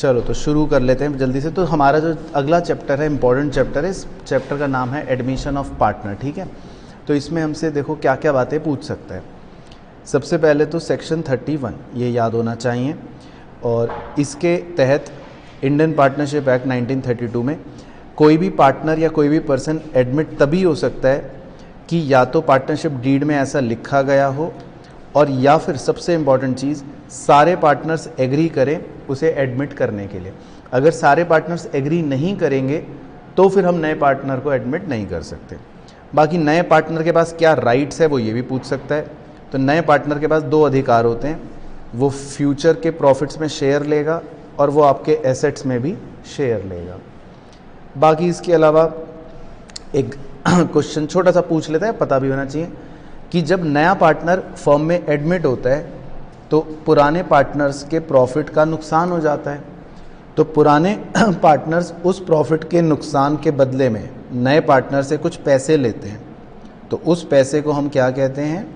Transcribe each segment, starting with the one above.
चलो तो शुरू कर लेते हैं जल्दी से। तो हमारा जो अगला चैप्टर है, इम्पॉर्टेंट चैप्टर है, इस चैप्टर का नाम है एडमिशन ऑफ पार्टनर। ठीक है, तो इसमें हमसे देखो क्या क्या बातें पूछ सकता है। सबसे पहले तो सेक्शन 31 ये याद होना चाहिए, और इसके तहत इंडियन पार्टनरशिप एक्ट 1932 में कोई भी पार्टनर या कोई भी पर्सन एडमिट तभी हो सकता है कि या तो पार्टनरशिप डीड में ऐसा लिखा गया हो, और या फिर सबसे इम्पॉर्टेंट चीज़ सारे पार्टनर्स एग्री करें उसे एडमिट करने के लिए। अगर सारे पार्टनर्स एग्री नहीं करेंगे तो फिर हम नए पार्टनर को एडमिट नहीं कर सकते। बाकी नए पार्टनर के पास क्या राइट्स है वो ये भी पूछ सकता है। तो नए पार्टनर के पास 2 अधिकार होते हैं, वो फ्यूचर के प्रॉफिट्स में शेयर लेगा और वो आपके एसेट्स में भी शेयर लेगा। बाकी इसके अलावा एक क्वेश्चन छोटा सा पूछ लेते हैं, पता भी होना चाहिए कि जब नया पार्टनर फर्म में एडमिट होता है तो पुराने पार्टनर्स के प्रॉफिट का नुकसान हो जाता है। तो पुराने पार्टनर्स उस प्रॉफिट के नुकसान के बदले में नए पार्टनर से कुछ पैसे लेते हैं, तो उस पैसे को हम क्या कहते हैं?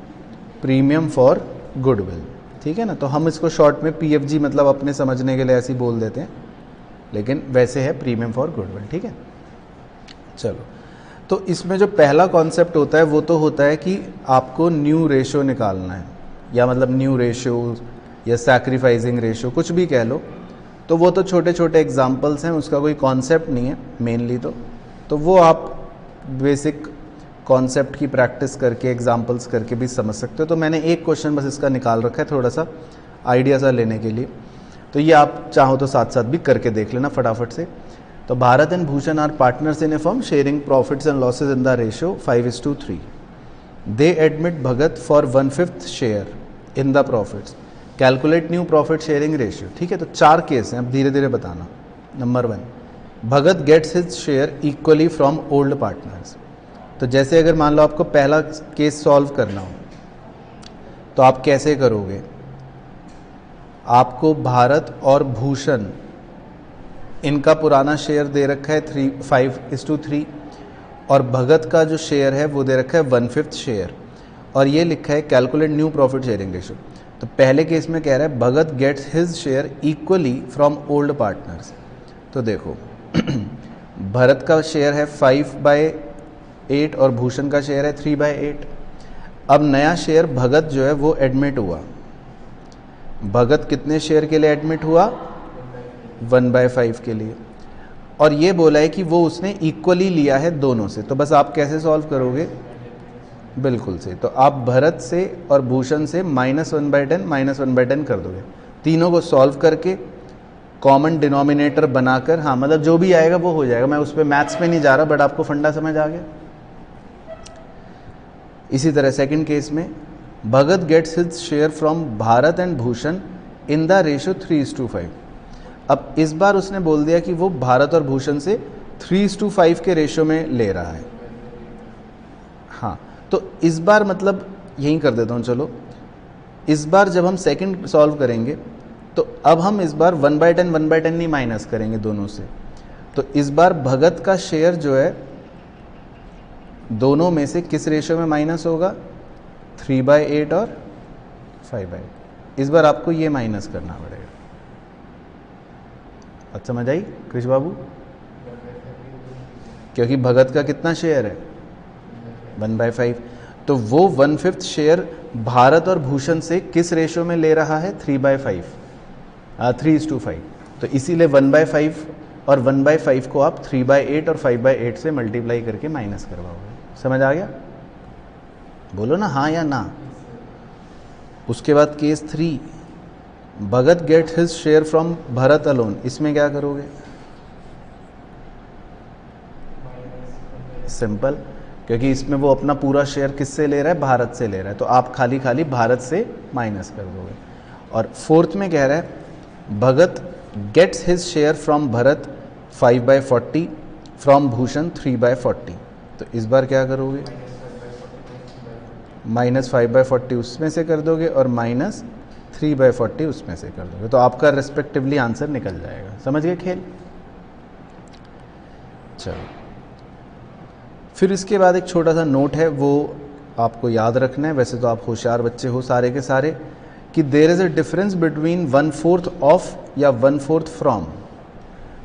Premium for goodwill. ठीक है ना, तो हम इसको शॉर्ट में PFG मतलब अपने समझने के लिए ऐसे ही बोल देते हैं, लेकिन वैसे है प्रीमियम फॉर गुडविल। ठीक है, चलो तो इसमें जो पहला कॉन्सेप्ट होता है वो तो होता है कि आपको न्यू रेशो निकालना है, या मतलब न्यू रेशो या सैक्रिफाइसिंग रेशो कुछ भी कह लो। तो वो तो छोटे छोटे एग्जांपल्स हैं, उसका कोई कॉन्सेप्ट नहीं है मेनली। तो वो आप बेसिक कॉन्सेप्ट की प्रैक्टिस करके एग्जांपल्स करके भी समझ सकते हो। तो मैंने एक क्वेश्चन बस इसका निकाल रखा है थोड़ा सा आइडिया सा लेने के लिए, तो ये आप चाहो तो साथ साथ भी करके देख लेना फटाफट से। तो Bharat and Bhushan are partners in a firm sharing profits and losses in the ratio 5:3। They admit Bhagat for 1/5 share in the profits. Calculate new profit sharing ratio. ठीक है, तो 4 केस हैं, अब धीरे धीरे बताना। Number 1, Bhagat gets his share equally from old partners. तो जैसे अगर मान लो आपको पहला केस सॉल्व करना हो तो आप कैसे करोगे? आपको भारत और भूषण इनका पुराना शेयर दे रखा है 5:3, और भगत का जो शेयर है वो दे रखा है 1/5 शेयर, और ये लिखा है calculate new profit sharing ratio. तो पहले केस में कह रहा है Bhagat gets his share equally from old partners. तो देखो भरत का शेयर है 5/8 और भूषण का शेयर है 3/8। अब नया शेयर भगत जो है वो एडमिट हुआ। भगत कितने शेयर के लिए एडमिट हुआ? 1/5 के लिए, और ये बोला है कि वो उसने इक्वली लिया है दोनों से। तो बस आप कैसे सॉल्व करोगे? बिल्कुल से, तो आप भरत से और भूषण से -1/10 कर दोगे। तीनों को सॉल्व करके कॉमन डिनोमिनेटर बनाकर, हाँ मतलब जो भी आएगा वो हो जाएगा। मैं उस पर मैथ्स पे नहीं जा रहा, बट आपको फंडा समझ आ गया। इसी तरह सेकंड केस में Bhagat gets his share from Bharat and Bhushan in the ratio 3:5। अब इस बार उसने बोल दिया कि वो भारत और भूषण से 3:5 के रेशियो में ले रहा है। हाँ, तो इस बार मतलब यही कर देता हूँ। चलो इस बार जब हम सेकंड सॉल्व करेंगे तो अब हम इस बार 1/10 नहीं माइनस करेंगे दोनों से। तो इस बार भगत का शेयर जो है दोनों में से किस रेशियो में माइनस होगा? 3/8 और 5/8। इस बार आपको ये माइनस करना पड़ेगा। अच्छा समझ आई कृष बाबू? क्योंकि भगत का कितना शेयर है? 1/5। तो वो 1/5 शेयर भारत और भूषण से किस रेशियो में ले रहा है? 3/5। तो इसीलिए 1/5 और 1/5 को आप 3/8 और 5/8 से मल्टीप्लाई करके माइनस करवाओगे। समझ आ गया? बोलो ना हाँ या ना। उसके बाद case 3, Bhagat get his share from Bharat alone. इसमें क्या करोगे? सिंपल, क्योंकि इसमें वो अपना पूरा शेयर किससे ले रहा है? भारत से ले रहा है, तो आप खाली खाली भारत से माइनस कर दोगे। और फोर्थ में कह रहा है Bhagat gets his share from Bharat 5/40 from Bhushan 3/40। तो इस बार क्या करोगे? -5/40 उसमें से कर दोगे और -3/40 उसमें से कर दोगे, तो आपका रेस्पेक्टिवली आंसर निकल जाएगा। समझ गए खेल? चलो फिर इसके बाद एक छोटा सा नोट है, वो आपको याद रखना है। वैसे तो आप होशियार बच्चे हो सारे के सारे, कि there is a difference between 1/4 of या 1/4 फ्रॉम।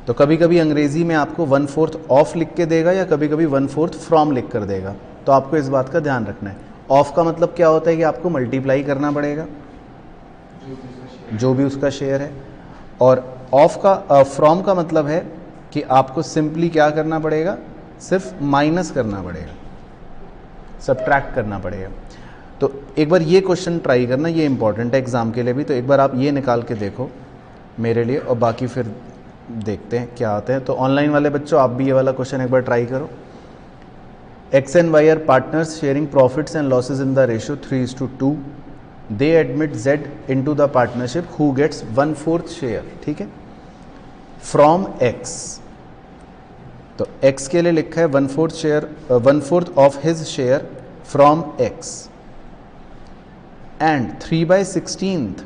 तो कभी कभी अंग्रेजी में आपको 1/4 ऑफ लिख के देगा या कभी कभी 1/4 फ्रॉम लिख कर देगा, तो आपको इस बात का ध्यान रखना है। ऑफ का मतलब क्या होता है कि आपको मल्टीप्लाई करना पड़ेगा जो भी उसका शेयर है, और ऑफ का फ्रॉम का मतलब है कि आपको सिंपली क्या करना पड़ेगा, सिर्फ माइनस करना पड़ेगा, सब्ट्रैक्ट करना पड़ेगा। तो एक बार ये क्वेश्चन ट्राई करना, ये इंपॉर्टेंट है एग्ज़ाम के लिए भी, तो एक बार आप ये निकाल के देखो मेरे लिए, और बाकी फिर देखते हैं क्या आते हैं। तो ऑनलाइन वाले बच्चों आप भी ये वाला क्वेश्चन एक बार ट्राई करो। X and Y are partners sharing profits and losses in the ratio 3:2. They admit Z into the partnership who gets 1/4 share, ठीक है, from X। तो X के लिए लिखा है 1/4 share, 1/4 of his share from X and 3/16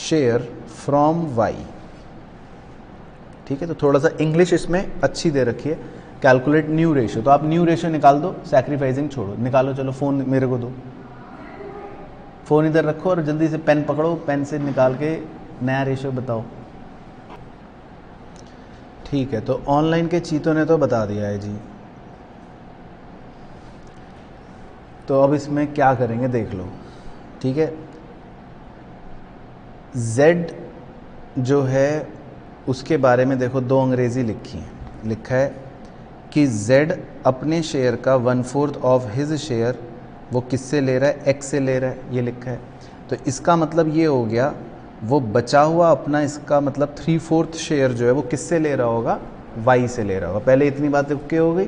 share from Y, ठीक है। तो थोड़ा सा इंग्लिश इसमें अच्छी दे रखी है। कैलकुलेट न्यू रेशियो, तो आप न्यू रेशियो निकाल दो, सैक्रिफाइसिंग छोड़ो, निकालो। चलो फ़ोन मेरे को दो, फ़ोन इधर रखो और जल्दी से पेन पकड़ो, पेन से निकाल के नया रेशियो बताओ। ठीक है, तो ऑनलाइन के चीतों ने तो बता दिया है जी। तो अब इसमें क्या करेंगे देख लो, ठीक है। Z जो है उसके बारे में देखो, दो अंग्रेज़ी लिखी है, लिखा है कि Z अपने शेयर का 1/4 ऑफ हिज शेयर वो किससे ले रहा है, X से ले रहा है, ये लिखा है। तो इसका मतलब ये हो गया वो बचा हुआ अपना, इसका मतलब 3/4 शेयर जो है वो किससे ले रहा होगा, Y से ले रहा होगा। पहले इतनी बात ओके हो गई,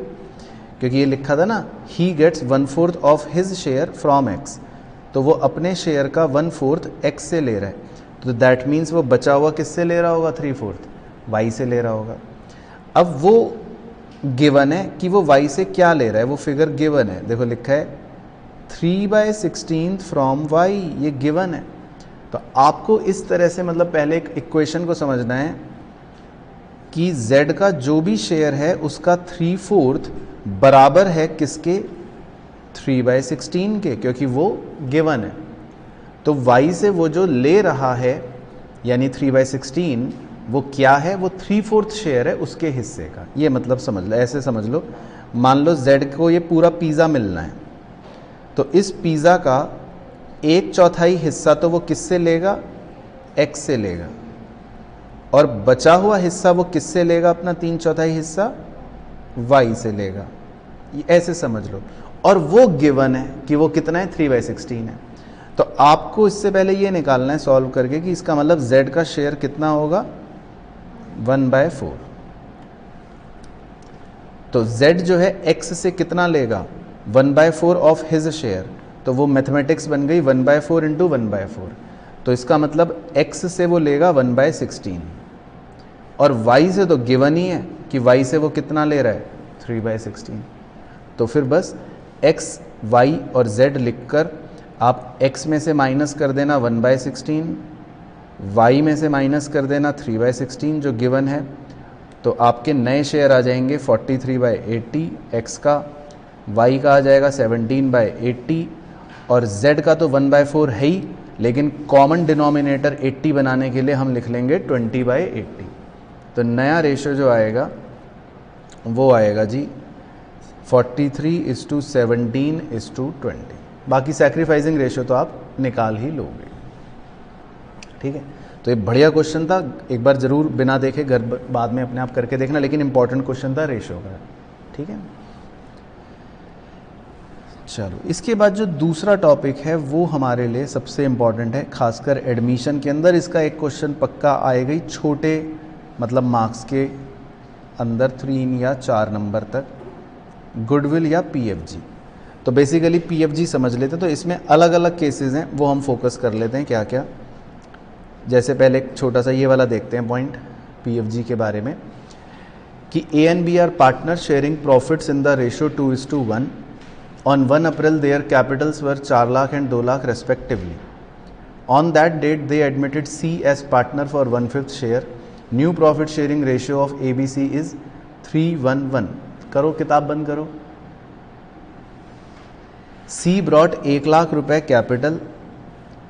क्योंकि ये लिखा था ना ही gets 1/4 of his share from X, तो वो अपने शेयर का 1/4 X से ले रहा है। तो दैट मीन्स वो बचा हुआ किससे ले रहा होगा, 3/4 Y से ले रहा होगा। अब वो गिवन है कि वो Y से क्या ले रहा है, वो फिगर गिवन है, देखो लिखा है 3/16 फ्रॉम Y, ये गिवन है। तो आपको इस तरह से मतलब पहले एक इक्वेशन को समझना है कि Z का जो भी शेयर है उसका 3/4 बराबर है किसके, 3/16 के, क्योंकि वो गिवन है। तो Y से वो जो ले रहा है यानी 3/16 वो क्या है, वो 3/4 शेयर है उसके हिस्से का। ये मतलब समझ लो, ऐसे समझ लो, मान लो Z को ये पूरा पिज़्ज़ा मिलना है, तो इस पिज़्ज़ा का 1/4 हिस्सा तो वो किससे लेगा, X से लेगा, और बचा हुआ हिस्सा वो किससे लेगा, अपना 3/4 हिस्सा Y से लेगा। ये ऐसे समझ लो, और वो गिवन है कि वो कितना है, 3/16 है। तो आपको इससे पहले ये निकालना है सॉल्व करके कि इसका मतलब Z का शेयर कितना होगा, 1/4। तो Z जो है X से कितना लेगा, 1/4 ऑफ हिज शेयर, तो वो मैथमेटिक्स बन गई 1/4 इंटू 1/4। तो इसका मतलब X से वो लेगा 1/16, और Y से तो गिवन ही है कि Y से वो कितना ले रहा है, 3/16। तो फिर बस X, Y और Z लिखकर आप X में से माइनस कर देना 1/16, Y में से माइनस कर देना 3/16 जो गिवन है, तो आपके नए शेयर आ जाएंगे 43/80 X का, Y का आ जाएगा 17/80, और Z का तो 1/4 है ही, लेकिन कॉमन डिनोमिनेटर 80 बनाने के लिए हम लिख लेंगे 20/80। तो नया रेशो जो आएगा वो आएगा जी 43:17:20। बाकी सैक्रिफाइसिंग रेशो तो आप निकाल ही लोगे, ठीक है। तो ये बढ़िया क्वेश्चन था, एक बार ज़रूर बिना देखे घर बाद में अपने आप करके देखना, लेकिन इंपॉर्टेंट क्वेश्चन था रेशो का, ठीक है। चलो, इसके बाद जो दूसरा टॉपिक है वो हमारे लिए सबसे इम्पॉर्टेंट है, खासकर एडमिशन के अंदर इसका एक क्वेश्चन पक्का आएगा ही, छोटे मतलब मार्क्स के अंदर 3 या 4 नंबर तक, गुडविल या PFG। तो बेसिकली PFG समझ लेते हैं, तो इसमें अलग अलग केसेस हैं वो हम फोकस कर लेते हैं क्या क्या। जैसे पहले एक छोटा सा ये वाला देखते हैं पॉइंट PFG के बारे में, कि A and B are partner sharing profits in the ratio 2:1। On 1 April their capitals were 4 lakh and 2 lakh respectively. On that date they admitted C as partner for 1/5 share. New profit sharing ratio of ABC is 3:1:1। करो, किताब बंद करो। C brought 1 lakh रुपए capital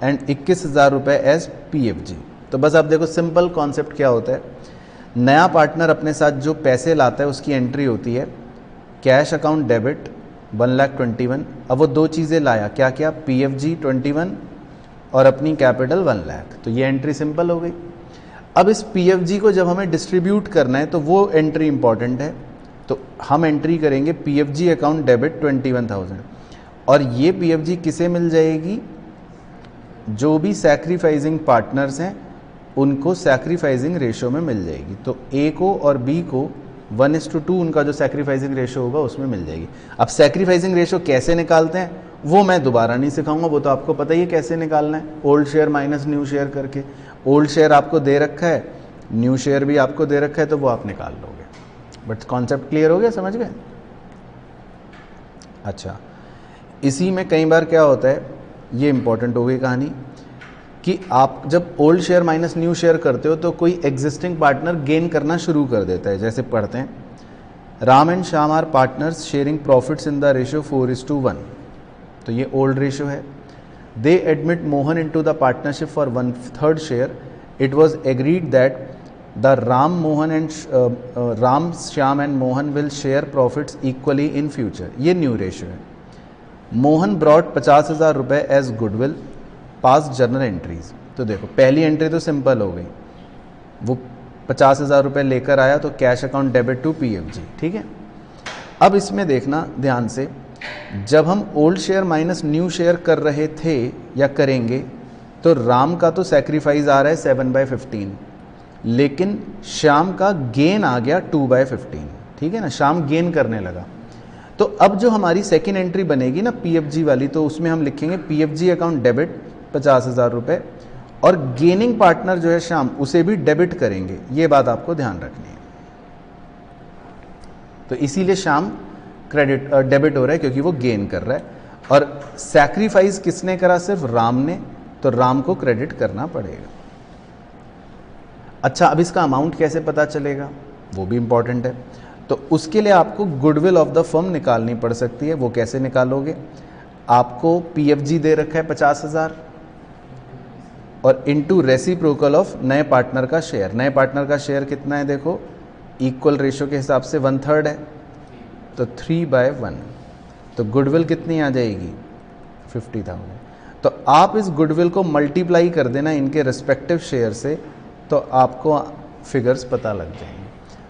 and 21,000 रुपये as PFG। तो बस आप देखो सिंपल कॉन्सेप्ट क्या होता है, नया पार्टनर अपने साथ जो पैसे लाता है उसकी एंट्री होती है कैश अकाउंट डेबिट 1,21,000। अब वो दो चीज़ें लाया, क्या क्या, PFG 21 और अपनी कैपिटल 1 लाख। तो ये एंट्री सिंपल हो गई। अब इस PFG को जब हमें डिस्ट्रीब्यूट करना है तो वो एंट्री इंपॉर्टेंट है, तो हम एंट्री करेंगे PFG अकाउंट डेबिट 21,000 और ये PFG किसे मिल जाएगी, जो भी सैक्रिफाइसिंग पार्टनर्स हैं उनको सैक्रिफाइसिंग रेशो में मिल जाएगी। तो A को और B को 1:2 उनका जो सैक्रिफाइसिंग रेशो होगा उसमें मिल जाएगी। अब सैक्रिफाइसिंग रेशो कैसे निकालते हैं वो मैं दोबारा नहीं सिखाऊंगा, वो तो आपको पता ही है कैसे निकालना है, old share minus new share करके। ओल्ड शेयर आपको दे रखा है, न्यू शेयर भी आपको दे रखा है, तो वो आप निकाल लोगे। बट कॉन्सेप्ट क्लियर हो गया, समझ गए? अच्छा, इसी में कई बार क्या होता है, ये इंपॉर्टेंट हो गई कहानी, कि आप जब old share minus new share करते हो तो कोई एग्जिस्टिंग पार्टनर गेन करना शुरू कर देता है। जैसे पढ़ते हैं, Ram and Shyam are partners sharing profits in the ratio 4:1। तो ये ओल्ड रेशियो है। They admit Mohan into the partnership for 1/3 share. It was agreed that the Ram Shyam and Mohan will share profits equally in future. ये न्यू रेशियो है। Mohan brought 50,000 रुपये as goodwill pass journal entries. तो देखो पहली entry तो सिंपल हो गई, वो 50,000 रुपये लेकर आया तो cash account debit to PFG, ठीक है। अब इसमें देखना ध्यान से, जब हम old share minus new share कर रहे थे या करेंगे तो राम का तो सैक्रिफाइस आ रहा है 7/15, लेकिन श्याम का गेन आ गया 2/15, ठीक है ना, श्याम गेन करने लगा। तो अब जो हमारी सेकेंड एंट्री बनेगी ना PFG वाली, तो उसमें हम लिखेंगे PFG अकाउंट डेबिट 50,000 रुपये और गेनिंग पार्टनर जो है श्याम उसे भी डेबिट करेंगे। ये बात आपको ध्यान रखनी है। तो इसीलिए श्याम डेबिट हो रहा है क्योंकि वो गेन कर रहा है, और सैक्रिफाइस किसने करा, सिर्फ राम ने, तो राम को क्रेडिट करना पड़ेगा। अच्छा, अब इसका अमाउंट कैसे पता चलेगा, वो भी इंपॉर्टेंट है। तो उसके लिए आपको गुडविल ऑफ द फर्म निकालनी पड़ सकती है। वो कैसे निकालोगे, आपको PFG दे रखा है 50,000 और इनटू रेसिप्रोकल ऑफ नए पार्टनर का शेयर। नए पार्टनर का शेयर कितना है, देखो इक्वल रेशियो के हिसाब से 1/3 है, तो 3/1। तो गुडविल कितनी आ जाएगी, 50,000। तो आप इस गुडविल को मल्टीप्लाई कर देना इनके रिस्पेक्टिव शेयर से, तो आपको फिगर्स पता लग जाएंगे।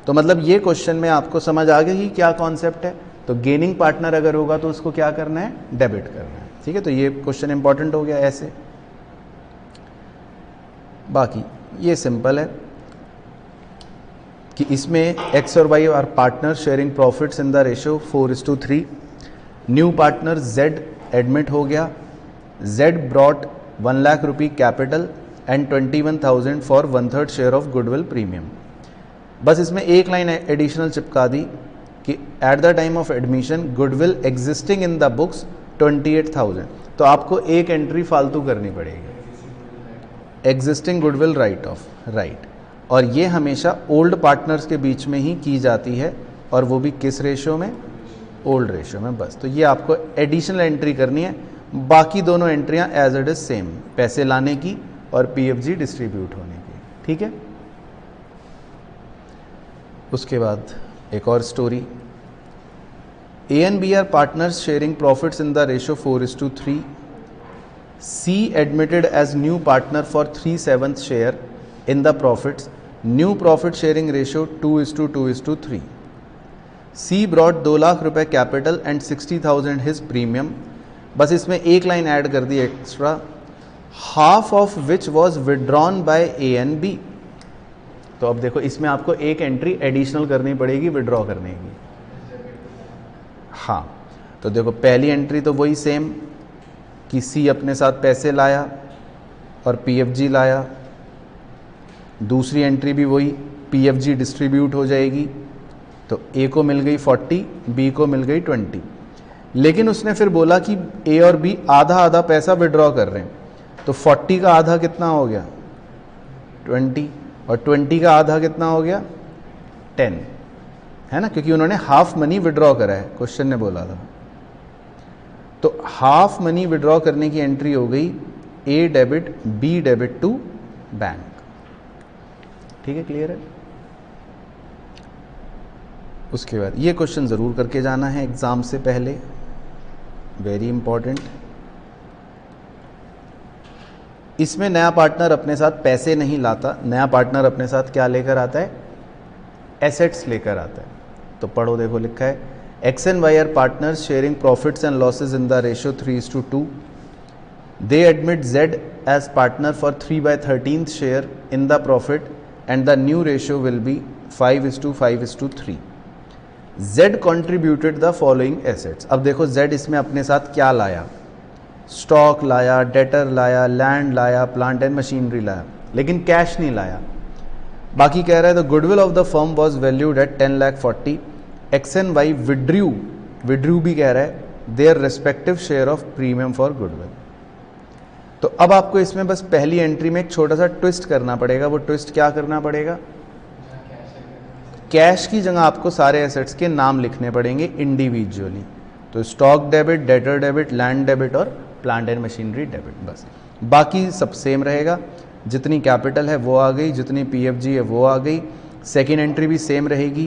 तो मतलब ये क्वेश्चन में आपको समझ आ गई क्या कॉन्सेप्ट है। तो गेनिंग पार्टनर अगर होगा तो उसको क्या करना है, डेबिट करना है, ठीक है। तो ये क्वेश्चन इंपॉर्टेंट हो गया ऐसे। बाकी ये सिंपल है कि इसमें X और Y are partner sharing profits in the ratio 4:3। New partner Z admit हो गया। Z brought 1 lakh rupee capital and 21,000 for 1/3 share of goodwill premium. बस इसमें एक लाइन एडिशनल चिपका दी कि at the time of admission goodwill existing in the books 28,000। तो आपको एक एंट्री फालतू करनी पड़ेगी, existing goodwill write off, right. और ये हमेशा ओल्ड पार्टनर्स के बीच में ही की जाती है, और वो भी किस रेशियो में, ओल्ड रेशियो में। बस तो ये आपको एडिशनल एंट्री करनी है। बाकी दोनों एंट्रियां एज इट इज सेम, पैसे लाने की और PFG डिस्ट्रीब्यूट होने की, ठीक है। उसके बाद एक और story, A and B are partners sharing profits in the ratio 4:3. C admitted as new partner for 3/7 share in the profits. New profit sharing ratio 2:2:3. C brought 2 lakh रुपए कैपिटल एंड 60,000 हिज प्रीमियम। बस इसमें एक line add कर दी extra, half of which was withdrawn bye A and B। तो अब देखो इसमें आपको एक एंट्री एडिशनल करनी पड़ेगी विड्रॉ करने की। हाँ, तो देखो पहली एंट्री तो वही सेम कि C अपने साथ पैसे लाया और PFG लाया। दूसरी एंट्री भी वही, PFG डिस्ट्रीब्यूट हो जाएगी। तो A को मिल गई 40, B को मिल गई 20। लेकिन उसने फिर बोला कि A और B आधा आधा पैसा विड्रॉ कर रहे हैं, तो 40 का आधा कितना हो गया, 20, और 20 का आधा कितना हो गया, 10, है ना, क्योंकि उन्होंने हाफ मनी विड्रॉ करा है, क्वेश्चन ने बोला था। तो हाफ मनी विड्रॉ करने की एंट्री हो गई A debit B debit to bank. ठीक है, क्लियर है। उसके बाद ये क्वेश्चन ज़रूर करके जाना है एग्ज़ाम से पहले, वेरी इंपॉर्टेंट। इसमें नया पार्टनर अपने साथ पैसे नहीं लाता, नया पार्टनर अपने साथ क्या लेकर आता है, एसेट्स लेकर आता है। तो पढ़ो, देखो लिखा है X and Y are partners sharing profits and losses in the ratio 3:2। They admit Z as partner for 3/13 share in the profit and the new ratio will be 5:5:3। Z contributed the following assets. अब देखो Z इसमें अपने साथ क्या लाया, stock लाया, debtor लाया, land लाया, प्लांट एंड मशीनरी लाया, लेकिन कैश नहीं लाया। बाकी कह रहा है the goodwill of the firm was valued at 10,40,000। X and Y withdrew भी कह रहा है their respective share of premium for goodwill. तो अब आपको इसमें बस पहली एंट्री में एक छोटा सा ट्विस्ट करना पड़ेगा। वो ट्विस्ट क्या करना पड़ेगा, कैश की जगह आपको सारे एसेट्स के नाम लिखने पड़ेंगे इंडिविजुअली। तो stock debit, debtor debit, land debit और प्लांट एंड मशीनरी डेबिट, बस। बाकी सब सेम रहेगा, जितनी कैपिटल है वो आ गई, जितनी पीएफजी है वो आ गई। सेकेंड एंट्री भी सेम रहेगी,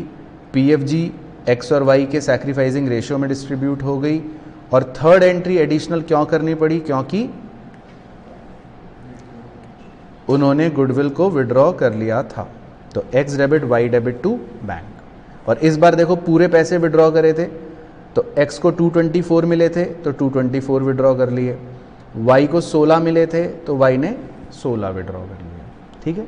पीएफजी एक्स और वाई के सैक्रिफाइसिंग रेशियो में डिस्ट्रीब्यूट हो गई। और थर्ड एंट्री एडिशनल क्यों करनी पड़ी, क्योंकि उन्होंने गुडविल को विड्रॉ कर लिया था। तो X debit Y debit to bank. और इस बार देखो पूरे पैसे विड्रॉ करे थे, तो एक्स को 224 मिले थे तो 224 विड्रॉ कर लिए, वाई को 16 मिले थे तो वाई ने 16 विड्रॉ कर लिया। ठीक है,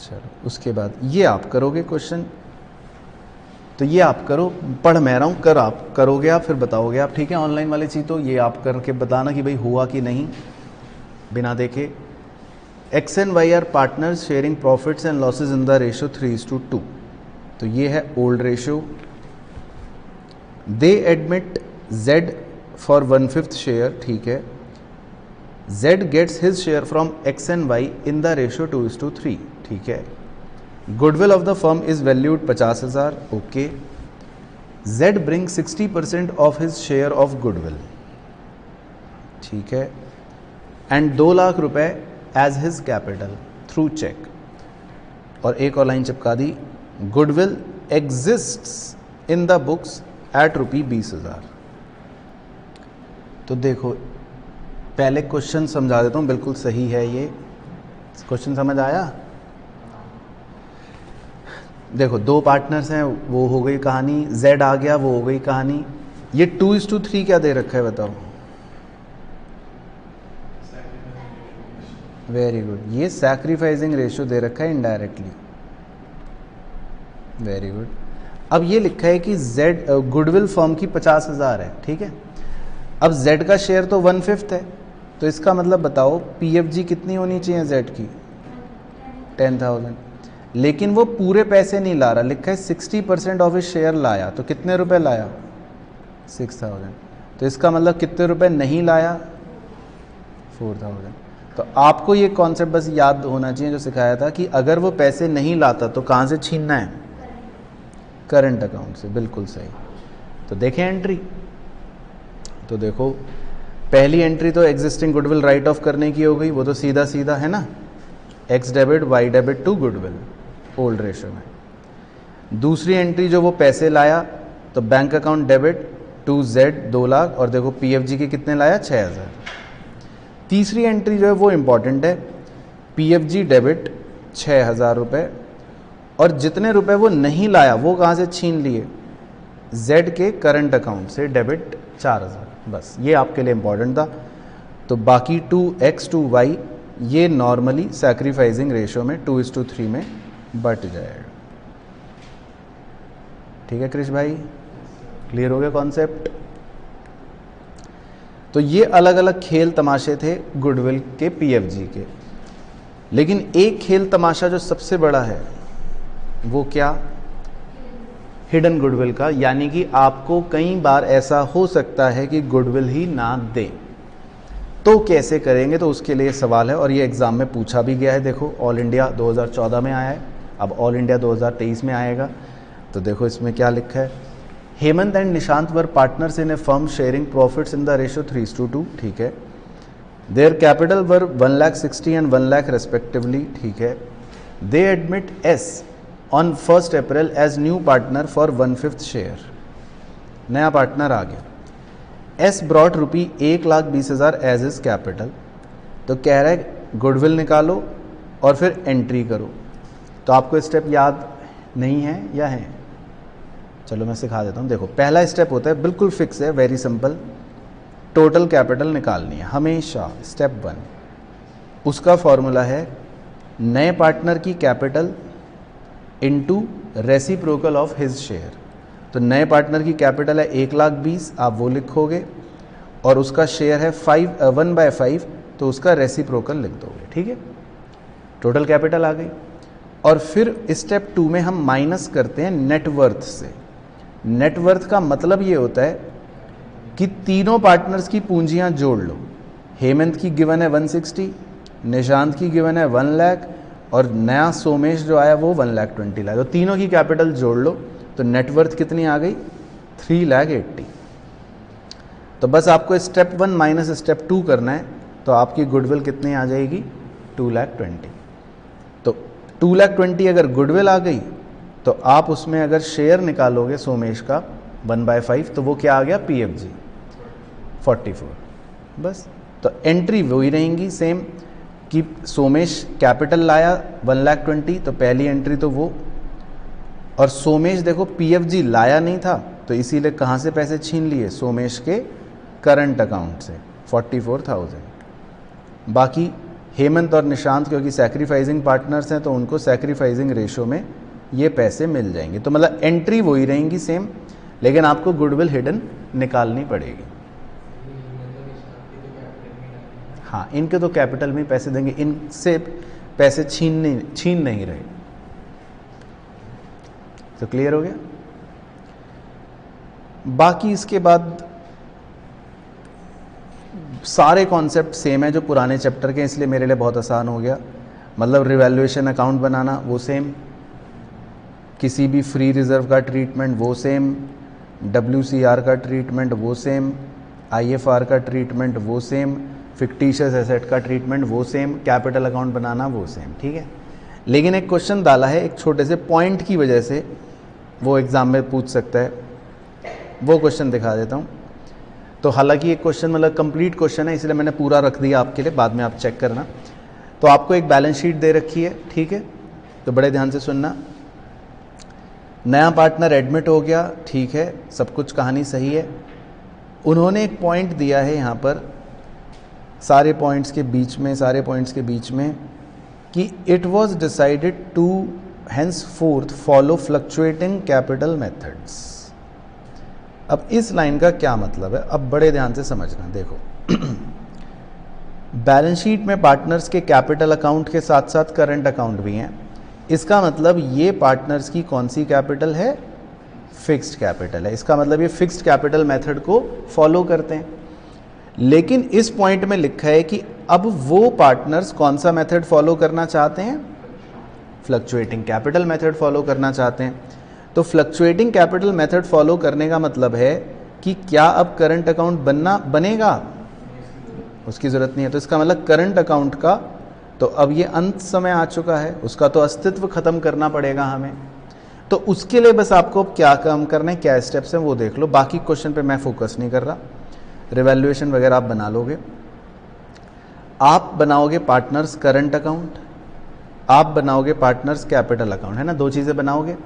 चलो उसके बाद ये आप करोगे क्वेश्चन। तो ये आप करो, पढ़ मैं रहा हूँ, कर आप करोगे, आप फिर बताओगे आप। ठीक है, ऑनलाइन वाली चीज़ तो ये आप करके बताना कि भाई हुआ कि नहीं, बिना देखे। X and Y are partners sharing profits and losses in the ratio 3:2। तो ये है old ratio. They admit Z for 1/5 share, ठीक है। Z gets his share from X and Y in the ratio 2:3, ठीक है। Goodwill of the firm is valued 50,000, okay. Z bring 60% of his share of goodwill, ठीक है, and 2 lakh रुपए as his capital through check. और एक और line चिपका दी, goodwill exists in the books at ₹20,000। तो देखो पहले क्वेश्चन समझा देता हूँ, बिल्कुल सही है ये क्वेश्चन, समझ आया। देखो दो पार्टनर्स हैं, वो हो गई कहानी, जेड आ गया, वो हो गई कहानी। ये 2:3 क्या दे रखा है बताओ, वेरी गुड, ये सैक्रिफाइसिंग रेशियो दे रखा है इनडायरेक्टली, वेरी गुड। अब ये लिखा है कि जेड गुडविल फर्म की 50,000 है, ठीक है। अब जेड का शेयर तो 1/5 है, तो इसका मतलब बताओ पीएफजी कितनी होनी चाहिए जेड की, 10,000। लेकिन वो पूरे पैसे नहीं ला रहा, लिखा है 60% ऑफ इस शेयर लाया, तो कितने रुपए लाया, 6,000। तो इसका मतलब कितने रुपए नहीं लाया, 4,000। तो आपको ये कॉन्सेप्ट बस याद होना चाहिए जो सिखाया था कि अगर वो पैसे नहीं लाता तो कहाँ से छीनना है, करंट अकाउंट से, बिल्कुल सही। तो देखें एंट्री, तो देखो पहली एंट्री तो एग्जिस्टिंग गुडविल राइट ऑफ करने की हो गई, वो तो सीधा सीधा है ना, X debit Y debit to goodwill old ratio में। दूसरी एंट्री जो वो पैसे लाया, तो bank account debit to Z 2 lakh, और देखो पीएफजी के कितने लाया, 6,000। तीसरी एंट्री जो है वो इंपॉर्टेंट है, पीएफजी डेबिट 6,000 रुपये, और जितने रुपए वो नहीं लाया वो कहाँ से छीन लिए, जेड के करंट अकाउंट से डेबिट 4,000। बस ये आपके लिए इंपॉर्टेंट था। तो बाकी 2x to y ये नॉर्मली सैक्रिफाइसिंग रेशियो में 2:3 में बट जाएगा। ठीक है क्रिश भाई, क्लियर हो गया कॉन्सेप्ट। तो ये अलग अलग खेल तमाशे थे गुडविल के पीएफजी के, लेकिन एक खेल तमाशा जो सबसे बड़ा है वो क्या, हिडन गुडविल का। यानी कि आपको कई बार ऐसा हो सकता है कि गुडविल ही ना दे, तो कैसे करेंगे, तो उसके लिए सवाल है और ये एग्ज़ाम में पूछा भी गया है। देखो ऑल इंडिया 2014 में आया है, अब ऑल इंडिया 2023 में आएगा। तो देखो इसमें क्या लिखा है, Hemant and Nishant were partners in a firm sharing profits in the ratio 3:2, ठीक है। Their capital were 1,60,000 and 1 lakh respectively, ठीक है। They admit S on 1 April as new partner for 1/5 share, नया पार्टनर आ गया। S brought rupee 1,20,000 as his capital, तो कह रहा है गुडविल निकालो और फिर एंट्री करो। तो आपको स्टेप याद नहीं है या है? चलो मैं सिखा देता हूँ। देखो पहला स्टेप होता है, बिल्कुल फिक्स है, वेरी सिंपल, टोटल कैपिटल निकालनी है हमेशा। स्टेप 1 उसका फॉर्मूला है नए पार्टनर की capital into reciprocal of his share. तो नए पार्टनर की कैपिटल है 1,20,000, आप वो लिखोगे, और उसका शेयर है 1/5, तो उसका रेसिप्रोकल लिख दोगे, ठीक है। टोटल कैपिटल आ गई। और फिर स्टेप 2 में हम माइनस करते हैं नेटवर्थ से। नेटवर्थ का मतलब ये होता है कि तीनों पार्टनर्स की पूंजियां जोड़ लो। हेमंत की गिवन है 160, निशांत की गिवन है 1 लाख, और नया सोमेश जो आया वो 1,20,000 लाख। तो तीनों की कैपिटल जोड़ लो, तो नेटवर्थ कितनी आ गई? 3,80,000। तो बस आपको स्टेप 1 माइनस स्टेप 2 करना है, तो आपकी गुडविल कितनी आ जाएगी? 2,20,000। तो 2,20,000 अगर गुडविल आ गई, तो आप उसमें अगर शेयर निकालोगे सोमेश का 1/5, तो वो क्या आ गया? PFG 44। बस तो एंट्री वही रहेंगी सेम कि सोमेश कैपिटल लाया 1,20,000, तो पहली एंट्री तो वो। और सोमेश देखो PFG लाया नहीं था, तो इसीलिए कहाँ से पैसे छीन लिए? सोमेश के करंट अकाउंट से 44,000। बाकी हेमंत और निशांत क्योंकि सैक्रिफाइसिंग पार्टनर्स हैं, तो उनको सैक्रिफाइसिंग रेशो में ये पैसे मिल जाएंगे। तो मतलब एंट्री वही रहेंगी सेम, लेकिन आपको गुडविल हिडन निकालनी पड़ेगी। हाँ, इनके तो कैपिटल में पैसे देंगे, इनसे पैसे छीन नहीं रहे। तो क्लियर हो गया? बाकी इसके बाद सारे कॉन्सेप्ट सेम है जो पुराने चैप्टर के, इसलिए मेरे लिए बहुत आसान हो गया। मतलब रिवैल्यूएशन अकाउंट बनाना वो सेम, किसी भी फ्री रिजर्व का ट्रीटमेंट वो सेम, WCR का ट्रीटमेंट वो सेम, IFR का ट्रीटमेंट वो सेम, फिक्टिशियस एसेट का ट्रीटमेंट वो सेम, कैपिटल अकाउंट बनाना वो सेम, ठीक है। लेकिन एक क्वेश्चन डाला है एक छोटे से पॉइंट की वजह से, वो एग्ज़ाम में पूछ सकता है, वो क्वेश्चन दिखा देता हूँ। तो हालांकि ये क्वेश्चन मतलब कंप्लीट क्वेश्चन है, इसलिए मैंने पूरा रख दिया आपके लिए, बाद में आप चेक करना। तो आपको एक बैलेंस शीट दे रखी है, ठीक है, तो बड़े ध्यान से सुनना। नया पार्टनर एडमिट हो गया, ठीक है, सब कुछ कहानी सही है। उन्होंने एक पॉइंट दिया है यहाँ पर सारे पॉइंट्स के बीच में कि it was decided to henceforth follow fluctuating capital methods. अब इस लाइन का क्या मतलब है, अब बड़े ध्यान से समझना। देखो बैलेंस शीट में पार्टनर्स के कैपिटल अकाउंट के साथ साथ करंट अकाउंट भी हैं। इसका मतलब ये पार्टनर्स की कौन सी कैपिटल है? फिक्स्ड कैपिटल है। इसका मतलब ये फिक्स्ड कैपिटल मेथड को फॉलो करते हैं। लेकिन इस पॉइंट में लिखा है कि अब वो पार्टनर्स कौन सा मेथड फॉलो करना चाहते हैं? फ्लक्चुएटिंग कैपिटल मेथड फॉलो करना चाहते हैं। तो फ्लक्चुएटिंग कैपिटल मेथड फॉलो करने का मतलब है कि क्या अब करंट अकाउंट बनेगा? उसकी ज़रूरत नहीं है। तो इसका मतलब करंट अकाउंट का तो अब ये अंत समय आ चुका है, उसका तो अस्तित्व खत्म करना पड़ेगा हमें। तो उसके लिए बस आपको क्या काम करना है, क्या स्टेप्स हैं वो देख लो। बाकी क्वेश्चन पे मैं फोकस नहीं कर रहा। रिवैल्यूएशन वगैरह आप बना लोगे। आप बनाओगे पार्टनर्स करंट अकाउंट, आप बनाओगे पार्टनर्स कैपिटल अकाउंट, है ना, दो चीज़ें बनाओगे।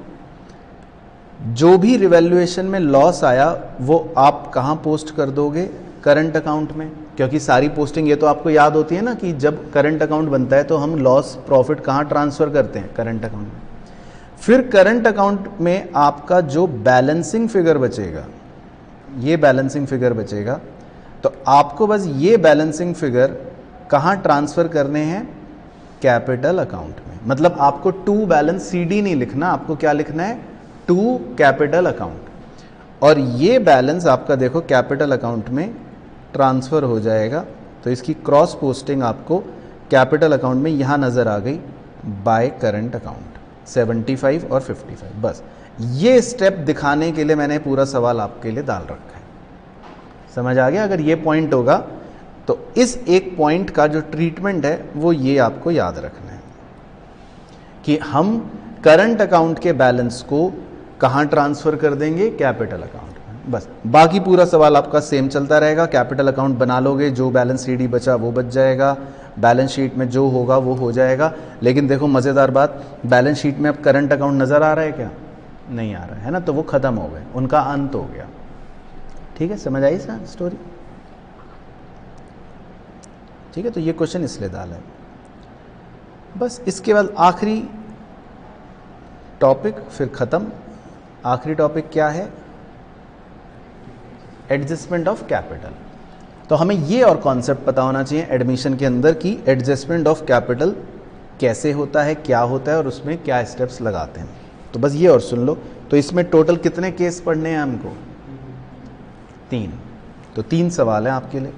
जो भी रिवैल्यूएशन में लॉस आया वो आप कहाँ पोस्ट कर दोगे? करंट अकाउंट में, क्योंकि सारी पोस्टिंग ये तो आपको याद होती है ना कि जब करंट अकाउंट बनता है तो हम लॉस प्रॉफिट कहाँ ट्रांसफ़र करते हैं? करंट अकाउंट में। फिर करंट अकाउंट में आपका जो बैलेंसिंग फिगर बचेगा, ये बैलेंसिंग फिगर बचेगा, तो आपको बस ये बैलेंसिंग फिगर कहाँ ट्रांसफ़र करने हैं? कैपिटल अकाउंट में। मतलब आपको टू बैलेंस CD नहीं लिखना, आपको क्या लिखना है? To capital account. और ये बैलेंस आपका देखो कैपिटल अकाउंट में ट्रांसफ़र हो जाएगा। तो इसकी क्रॉस पोस्टिंग आपको कैपिटल अकाउंट में यहाँ नज़र आ गई बाय करंट अकाउंट। 75 और 55। बस ये स्टेप दिखाने के लिए मैंने पूरा सवाल आपके लिए डाल रखा है। समझ आ गया? अगर ये पॉइंट होगा तो इस एक पॉइंट का जो ट्रीटमेंट है वो ये आपको याद रखना है कि हम करंट अकाउंट के बैलेंस को कहाँ ट्रांसफ़र कर देंगे? कैपिटल अकाउंट में। बस बाकी पूरा सवाल आपका सेम चलता रहेगा। कैपिटल अकाउंट बना लोगे, जो बैलेंस सीडी बचा वो बच जाएगा, बैलेंस शीट में जो होगा वो हो जाएगा। लेकिन देखो मज़ेदार बात, बैलेंस शीट में अब करंट अकाउंट नज़र आ रहा है क्या? नहीं आ रहा है ना, तो वो ख़त्म हो गए, उनका अंत हो गया। ठीक है, समझ आई सर स्टोरी? ठीक है, तो ये क्वेश्चन इसलिए डाला है। बस इसके बाद आखिरी टॉपिक, फिर ख़त्म। आखिरी टॉपिक क्या है? Adjustment of capital. तो हमें ये और कॉन्सेप्ट पता होना चाहिए एडमिशन के अंदर कि एडजस्टमेंट ऑफ कैपिटल कैसे होता है, क्या होता है और उसमें क्या स्टेप्स लगाते हैं। तो बस ये और सुन लो। तो इसमें टोटल कितने केस पढ़ने हैं हमको? 3। तो 3 सवाल हैं आपके लिए।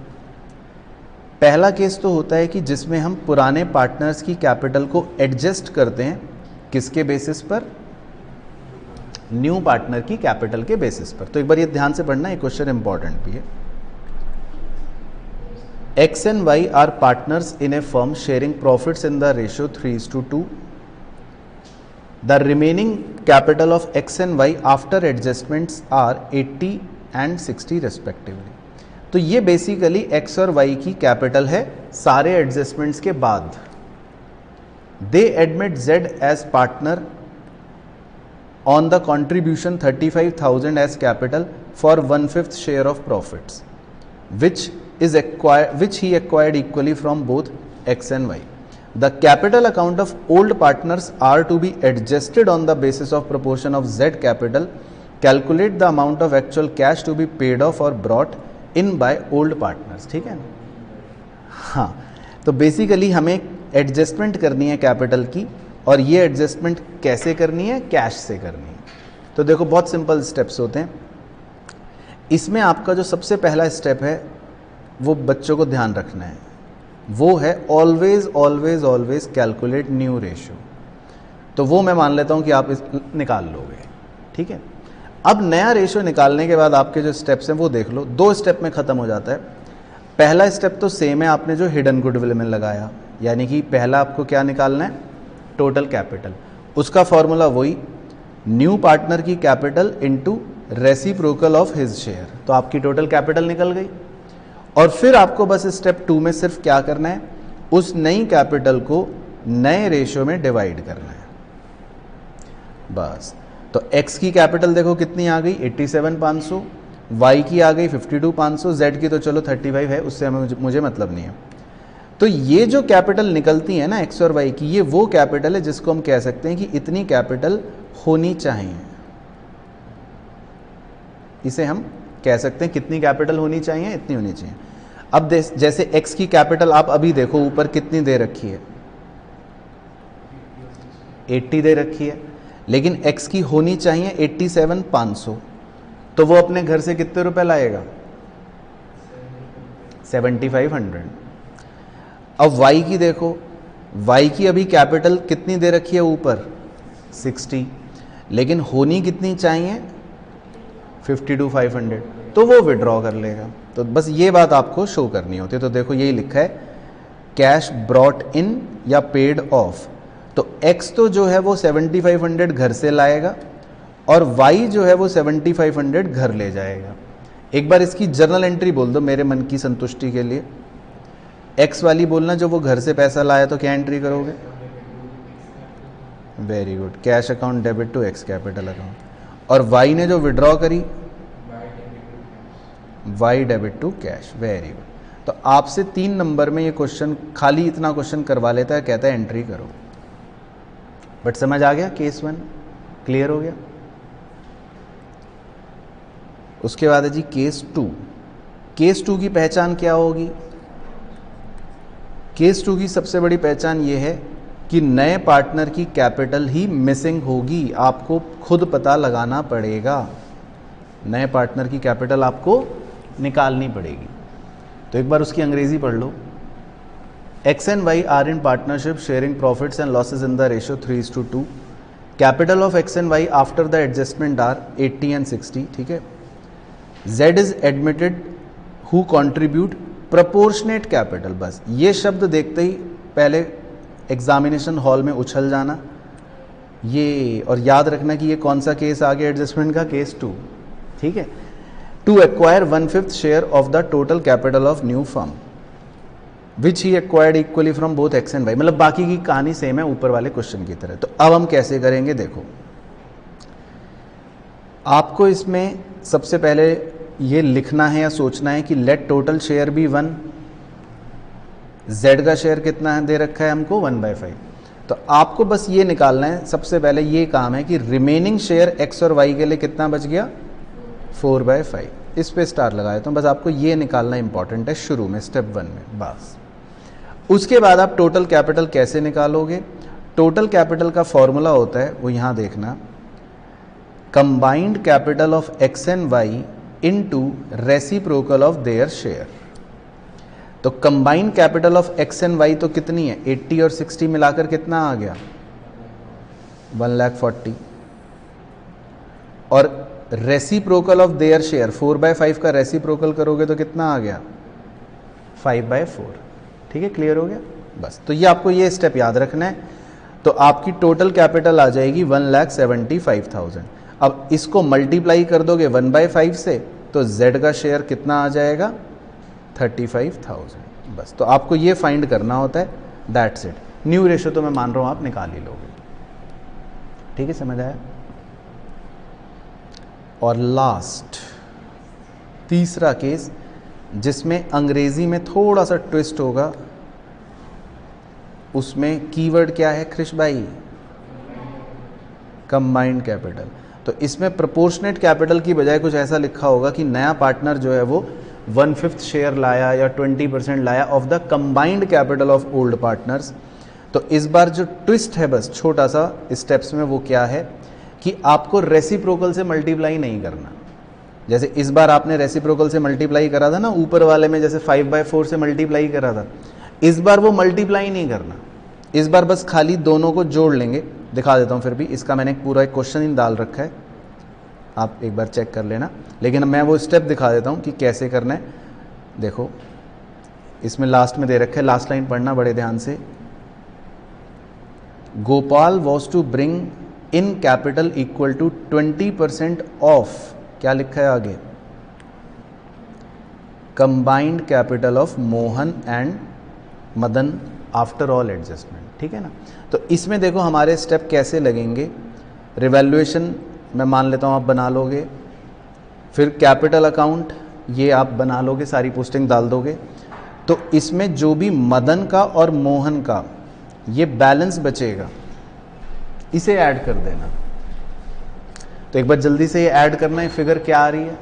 पहला केस तो होता है कि जिसमें हम पुराने पार्टनर्स की कैपिटल को एडजस्ट करते हैं, किसके बेसिस पर? न्यू पार्टनर की कैपिटल के बेसिस पर। तो एक बार ये ध्यान से पढ़ना, ये क्वेश्चन इंपॉर्टेंट भी है। X and Y are partners in a firm sharing profits in the ratio 3:2. The remaining capital of X and Y after adjustments are 80 and 60 respectively. तो ये बेसिकली X और Y की कैपिटल है सारे adjustments के बाद। They admit Z as partner on the contribution 35,000 as capital for 1/5 share of profits, which he acquired equally from both X and Y. The capital account of old partners are to be adjusted on the basis of proportion of Z capital. Calculate the amount of actual cash to be paid off or brought in by old partners. ठीक है ना? हाँ, तो basically हमें adjustment करनी है capital की, और ये एडजस्टमेंट कैसे करनी है? कैश से करनी है। तो देखो बहुत सिंपल स्टेप्स होते हैं इसमें। आपका जो सबसे पहला स्टेप है वो बच्चों को ध्यान रखना है, वो है always always always calculate new ratio. तो वो मैं मान लेता हूँ कि आप निकाल लोगे। ठीक है, अब नया रेशियो निकालने के बाद आपके जो स्टेप्स हैं वो देख लो। 2 स्टेप में ख़त्म हो जाता है। पहला स्टेप तो सेम है, आपने जो हिडन गुडविल में लगाया, यानी कि पहला आपको क्या निकालना है? Total capital. उसका फॉर्मूला वही, न्यू पार्टनर की capital into reciprocal of his share. तो आपकी टोटल कैपिटल निकल गई। और फिर आपको बस स्टेप 2 में सिर्फ क्या करना है? उस नई कैपिटल को नए रेशियो में डिवाइड करना है, बस। तो x की कैपिटल देखो कितनी आ गई? 87,500। y की आ गई 52,500। z की तो चलो 35 है, उससे मुझे मतलब नहीं है। तो ये जो कैपिटल निकलती है ना x और y की, ये वो कैपिटल है जिसको हम कह सकते हैं कि इतनी कैपिटल होनी चाहिए। इसे हम कह सकते हैं कितनी कैपिटल होनी चाहिए? इतनी होनी चाहिए। अब जैसे x की कैपिटल आप अभी देखो ऊपर कितनी दे रखी है? 80 दे रखी है, लेकिन x की होनी चाहिए 87,500। तो वो अपने घर से कितने रुपए लाएगा? 7,500। अब y की देखो, y की अभी कैपिटल कितनी दे रखी है ऊपर? 60, लेकिन होनी कितनी चाहिए? 52,500। तो वो विड्रॉ कर लेगा। तो बस ये बात आपको शो करनी होती है। तो देखो यही लिखा है, कैश ब्रॉट इन या पेड ऑफ। तो x तो जो है वो 7,500 घर से लाएगा, और y जो है वो 7,500 घर ले जाएगा। एक बार इसकी जर्नल एंट्री बोल दो मेरे मन की संतुष्टि के लिए। x वाली बोलना जो वो घर से पैसा लाया, तो क्या एंट्री करोगे? Very good, cash account debit to x capital account. और y ने जो विड्रॉ करी, y debit to cash. Very good. तो आपसे 3 नंबर में ये क्वेश्चन, खाली इतना क्वेश्चन करवा लेता है, कहता है एंट्री करो। बट समझ आ गया? केस 1 क्लियर हो गया। उसके बाद है जी केस 2। केस 2 की पहचान क्या होगी? केस 2 की सबसे बड़ी पहचान ये है कि नए पार्टनर की कैपिटल ही मिसिंग होगी। आपको खुद पता लगाना पड़ेगा, नए पार्टनर की कैपिटल आपको निकालनी पड़ेगी। तो एक बार उसकी अंग्रेजी पढ़ लो। X and Y are in partnership sharing profits and losses in the ratio 3:2. Capital of X and Y after the adjustment are 80 and 60, ठीक है। Z is admitted who contribute proportionate capital. बस ये शब्द देखते ही पहले एग्जामिनेशन हॉल में उछल जाना ये, और याद रखना कि ये कौन सा केस आ गया एडजस्टमेंट का, केस 2, ठीक है। To acquire 1/5 share of the total capital of new firm which he acquired equally from both X and Y. मतलब बाकी की कहानी सेम है ऊपर वाले क्वेश्चन की तरह। तो अब हम कैसे करेंगे, देखो आपको इसमें सबसे पहले ये लिखना है या सोचना है कि let total share be 1, Z का शेयर कितना है दे रखा है हमको 1/5। तो आपको बस ये निकालना है, सबसे पहले ये काम है कि रिमेनिंग शेयर x और y के लिए कितना बच गया 4/5। इस पे स्टार लगाया तो बस आपको ये निकालना इंपॉर्टेंट है शुरू में स्टेप 1 में बस। उसके बाद आप टोटल कैपिटल कैसे निकालोगे, टोटल कैपिटल का फॉर्मूला होता है वो यहां देखना, combined capital of X and Y into reciprocal of their share. तो combined capital of X and Y तो कितनी है 80 और 60 मिलाकर कितना आ गया 1,40,000, और रेसिप्रोकल ऑफ देयर शेयर 4/5 का रेसिप्रोकल करोगे तो कितना आ गया 5/4। ठीक है, क्लियर हो गया बस। तो ये आपको ये स्टेप याद रखना है। तो आपकी टोटल कैपिटल आ जाएगी 1,75,000। अब इसको मल्टीप्लाई कर दोगे 1/5 से तो Z का शेयर कितना आ जाएगा 35,000 बस। तो आपको ये फाइंड करना होता है, दैट्स इट। न्यू रेशो तो मैं मान रहा हूं आप निकाल ही लोगे, ठीक है, समझ आया। और लास्ट तीसरा केस जिसमें अंग्रेजी में थोड़ा सा ट्विस्ट होगा, उसमें कीवर्ड क्या है कृष भाई, कंबाइंड कैपिटल। तो इसमें प्रोपोर्शनेट कैपिटल की बजाय कुछ ऐसा लिखा होगा कि नया पार्टनर जो है वो 1/5 शेयर लाया या 20% लाया of the combined capital of old partners. तो इस बार जो ट्विस्ट है बस छोटा सा स्टेप्स में वो क्या है कि आपको रेसिप्रोकल से मल्टीप्लाई नहीं करना। जैसे इस बार आपने रेसिप्रोकल से मल्टीप्लाई करा था ना, ऊपर वाले में जैसे 5/4 से मल्टीप्लाई करा था, इस बार वो मल्टीप्लाई नहीं करना। इस बार बस खाली दोनों को जोड़ लेंगे। दिखा देता हूँ फिर भी, इसका मैंने पूरा एक क्वेश्चन ही डाल रखा है, आप एक बार चेक कर लेना। लेकिन मैं वो स्टेप दिखा देता हूँ कि कैसे करना है। देखो इसमें लास्ट में दे रखा है, लास्ट लाइन पढ़ना बड़े ध्यान से। Gopal was to bring in capital equal to 20% of, क्या लिखा है आगे, combined capital of Mohan and Madan after all adjustment. ठीक है ना। तो इसमें देखो हमारे स्टेप कैसे लगेंगे। रिवैल्यूएशन मैं मान लेता हूँ आप बना लोगे, फिर कैपिटल अकाउंट ये आप बना लोगे, सारी पोस्टिंग डाल दोगे। तो इसमें जो भी मदन का और मोहन का ये बैलेंस बचेगा इसे ऐड कर देना। तो एक बार जल्दी से ये ऐड करना है, फिगर क्या आ रही है,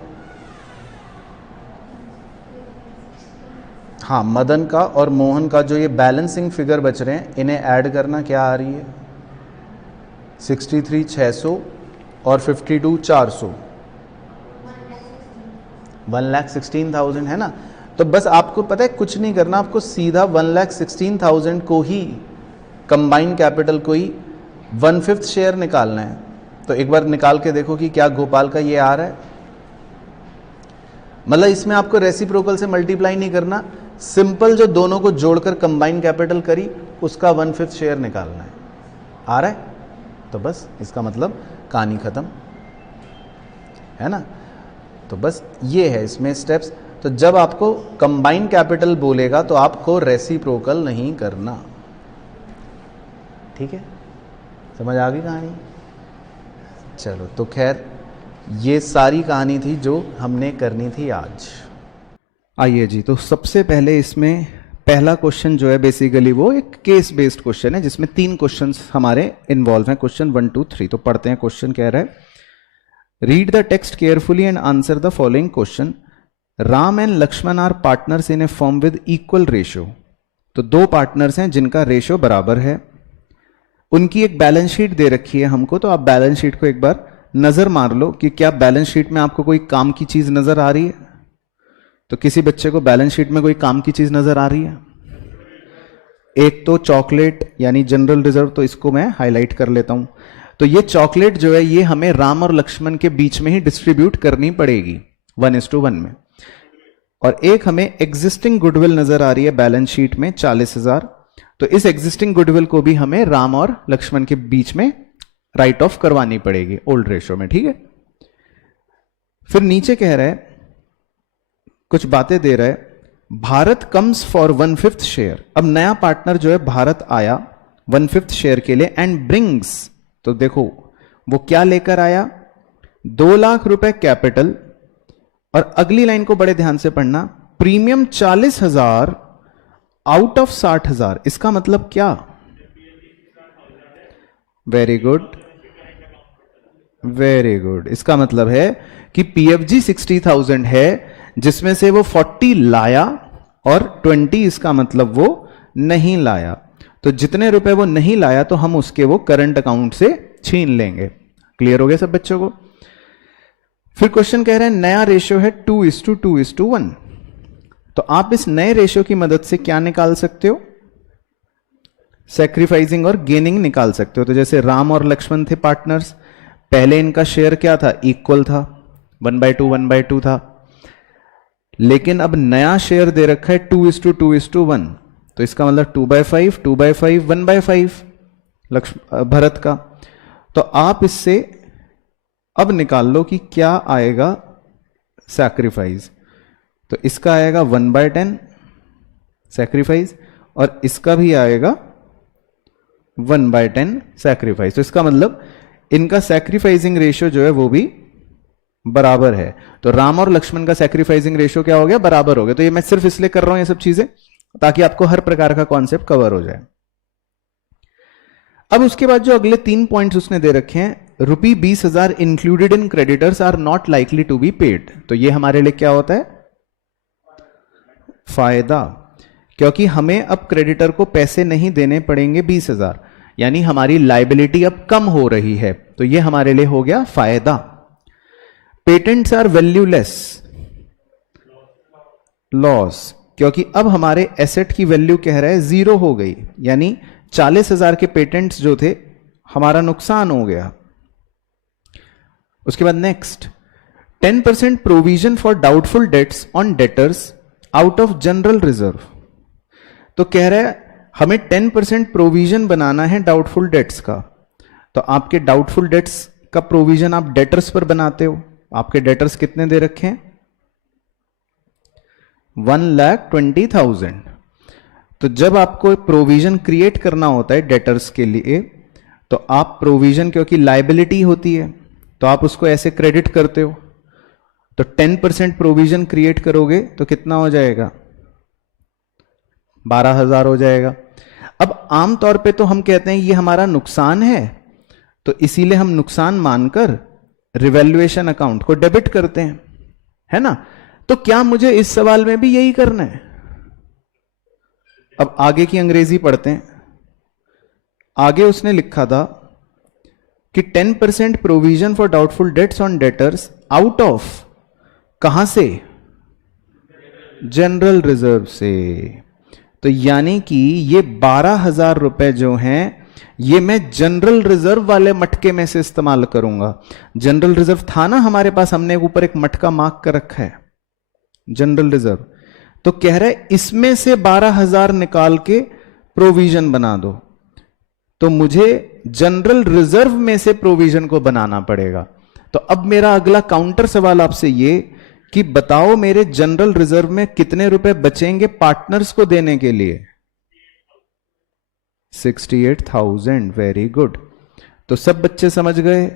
हाँ मदन का और मोहन का जो ये बैलेंसिंग फिगर बच रहे हैं इन्हें ऐड करना। क्या आ रही है 63,600 और 52,400, 1,16,000 है ना। तो बस आपको पता है कुछ नहीं करना, आपको सीधा 1,16,000 को ही कंबाइंड कैपिटल को ही 1/5 शेयर निकालना है। तो एक बार निकाल के देखो कि क्या गोपाल का ये आ रहा है। मतलब इसमें आपको रेसिप्रोकल से मल्टीप्लाई नहीं करना, सिंपल जो दोनों को जोड़कर कंबाइंड कैपिटल करी उसका 1/5 शेयर निकालना है। आ रहा है तो बस इसका मतलब कहानी खत्म है ना। तो बस ये है इसमें स्टेप्स। तो जब आपको कंबाइंड कैपिटल बोलेगा तो आपको रेसिप्रोकल नहीं करना, ठीक है, समझ आ गई कहानी। चलो तो खैर ये सारी कहानी थी जो हमने करनी थी आज। आइए जी, तो सबसे पहले इसमें पहला क्वेश्चन जो है बेसिकली वो एक केस बेस्ड क्वेश्चन है जिसमें 3 क्वेश्चंस हमारे इन्वॉल्व हैं, क्वेश्चन 1, 2, 3। तो पढ़ते हैं। क्वेश्चन कह रहा है read the text carefully and answer the following question. Ram and Lakshman are partners in a firm with equal ratio. तो 2 पार्टनर्स हैं जिनका रेशियो बराबर है, उनकी एक बैलेंस शीट दे रखी है हमको। तो आप बैलेंस शीट को एक बार नजर मार लो कि क्या बैलेंस शीट में आपको कोई काम की चीज नजर आ रही है। तो किसी बच्चे को बैलेंस शीट में कोई काम की चीज नजर आ रही है। एक तो चॉकलेट यानी जनरल रिजर्व, तो इसको मैं हाईलाइट कर लेता हूं। तो ये चॉकलेट जो है ये हमें राम और लक्ष्मण के बीच में ही डिस्ट्रीब्यूट करनी पड़ेगी 1:1 में। और एक हमें एग्जिस्टिंग गुडविल नजर आ रही है बैलेंस शीट में 40,000, तो इस एग्जिस्टिंग गुडविल को भी हमें राम और लक्ष्मण के बीच में राइट ऑफ करवानी पड़ेगी ओल्ड रेशो में, ठीक है। फिर नीचे कह रहा है, कुछ बातें दे रहा है, भारत कम्स फॉर 1/5 शेयर। अब नया पार्टनर जो है भारत आया 1/5 शेयर के लिए एंड ब्रिंग्स, तो देखो वो क्या लेकर आया, 2 लाख रुपए कैपिटल, और अगली लाइन को बड़े ध्यान से पढ़ना, प्रीमियम 40,000 आउट ऑफ 60,000। इसका मतलब क्या? Very good, very good. इसका मतलब है कि पीएफजी 60,000 है जिसमें से वो 40 लाया और 20 इसका मतलब वो नहीं लाया। तो जितने रुपए वो नहीं लाया तो हम उसके वो करंट अकाउंट से छीन लेंगे। क्लियर हो गया सब बच्चों को? फिर क्वेश्चन कह रहे हैं नया रेशियो है 2:2:1। तो आप इस नए रेशियो की मदद से क्या निकाल सकते हो? सैक्रिफाइसिंग और गेनिंग निकाल सकते हो। तो जैसे राम और लक्ष्मण थे पार्टनर्स, पहले इनका शेयर क्या था? इक्वल था, 1/2 था। लेकिन अब नया शेयर दे रखा है 2:2:1, तो इसका मतलब 2/5, 2/5, 1/5 भरत का। तो आप इससे अब निकाल लो कि क्या आएगा सैक्रिफाइस। तो इसका आएगा 1/10 सैक्रिफाइस, और इसका भी आएगा 1/10 सैक्रिफाइस। तो इसका मतलब इनका सैक्रिफाइसिंग रेशियो जो है वो भी बराबर है। तो राम और लक्ष्मण का सैक्रिफाइसिंग रेशियो क्या हो गया? बराबर हो गया। तो ये मैं सिर्फ इसलिए कर रहा हूं ये सब चीजें ताकि आपको हर प्रकार का कॉन्सेप्ट कवर हो जाए। अब उसके बाद जो अगले 3 पॉइंट्स उसने दे रखे हैं, ₹20,000 included in creditors are not likely to be paid. तो ये हमारे लिए क्या होता है? फायदा, क्योंकि हमें अब क्रेडिटर को पैसे नहीं देने पड़ेंगे 20,000, यानी हमारी लाइबिलिटी अब कम हो रही है। तो ये हमारे लिए हो गया फायदा। पेटेंट्स आर वैल्यूलेस, लॉस, क्योंकि अब हमारे एसेट की वैल्यू कह रहा है 0 हो गई, यानी 40,000 के पेटेंट्स जो थे हमारा नुकसान हो गया। उसके बाद next, 10% provision for doubtful debts on debtors out of general reserve. तो कह रहा है हमें 10% प्रोविजन बनाना है डाउटफुल डेट्स का। तो आपके डाउटफुल डेट्स का प्रोविजन आप डेटर्स पर बनाते हो। आपके डेटर्स कितने दे रखे हैं? 1,20,000। तो जब आपको प्रोविजन क्रिएट करना होता है डेटर्स के लिए, तो आप प्रोविजन, क्योंकि लाइबिलिटी होती है तो आप उसको ऐसे क्रेडिट करते हो। तो 10% प्रोविजन क्रिएट करोगे तो कितना हो जाएगा? 12,000 हो जाएगा। अब आमतौर पे तो हम कहते हैं ये हमारा नुकसान है, तो इसीलिए हम नुकसान मानकर रिवैल्यूएशन अकाउंट को डेबिट करते हैं, है ना। तो क्या मुझे इस सवाल में भी यही करना है? अब आगे की अंग्रेजी पढ़ते हैं। आगे उसने लिखा था कि 10% provision for doubtful debts on debtors out of, कहां से? जनरल रिजर्व से। तो यानी कि ये 12,000 रुपए जो हैं ये मैं जनरल रिजर्व वाले मटके में से इस्तेमाल करूंगा। जनरल रिजर्व था ना हमारे पास, हमने ऊपर एक मटका मार्क कर रखा है जनरल रिजर्व। तो कह रहे इसमें से 12,000 निकाल के प्रोविजन बना दो। तो मुझे जनरल रिजर्व में से प्रोविजन को बनाना पड़ेगा। तो अब मेरा अगला काउंटर सवाल आपसे ये कि बताओ मेरे जनरल रिजर्व में कितने रुपए बचेंगे पार्टनर्स को देने के लिए? 68,000। Very good. तो सब बच्चे समझ गए।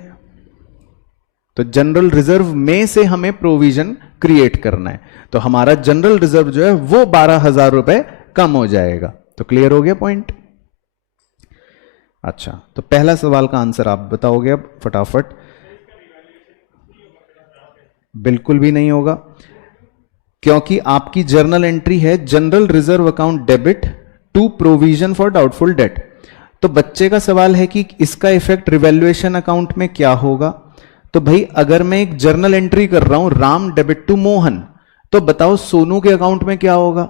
तो जनरल रिजर्व में से हमें प्रोविजन क्रिएट करना है, तो हमारा जनरल रिजर्व जो है वो 12,000 रुपए कम हो जाएगा। तो क्लियर हो गया पॉइंट? अच्छा, तो पहला सवाल का आंसर आप बताओगे अब फटाफट। बिल्कुल भी नहीं होगा, क्योंकि आपकी जर्नल एंट्री है general reserve account debit to provision for doubtful debt. तो बच्चे का सवाल है कि इसका इफेक्ट रिवैल्यूएशन अकाउंट में क्या होगा। तो भाई अगर मैं एक जर्नल एंट्री कर रहा हूं राम डेबिट टू मोहन, तो बताओ सोनू के अकाउंट में क्या होगा?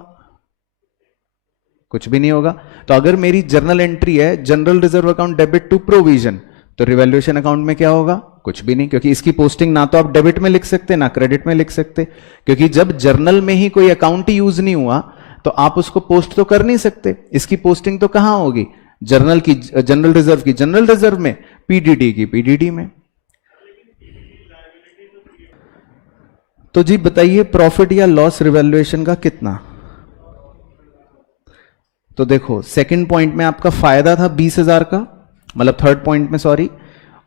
कुछ भी नहीं होगा। तो अगर मेरी जर्नल एंट्री है general reserve account debit to provision, तो रिवैल्यूएशन अकाउंट में क्या होगा? कुछ भी नहीं, क्योंकि इसकी पोस्टिंग ना तो आप डेबिट में लिख सकते ना क्रेडिट में लिख सकते, क्योंकि जब जर्नल में ही कोई अकाउंट ही यूज नहीं हुआ तो आप उसको पोस्ट तो कर नहीं सकते। इसकी पोस्टिंग तो कहां होगी? जर्नल की जनरल रिजर्व की जनरल रिजर्व में, पीडीडी की पीडीडी में। तो जी बताइए प्रॉफिट या लॉस रिवैल्यूएशन का कितना? तो देखो सेकंड पॉइंट में आपका फायदा था 20,000 का, मतलब थर्ड पॉइंट में सॉरी,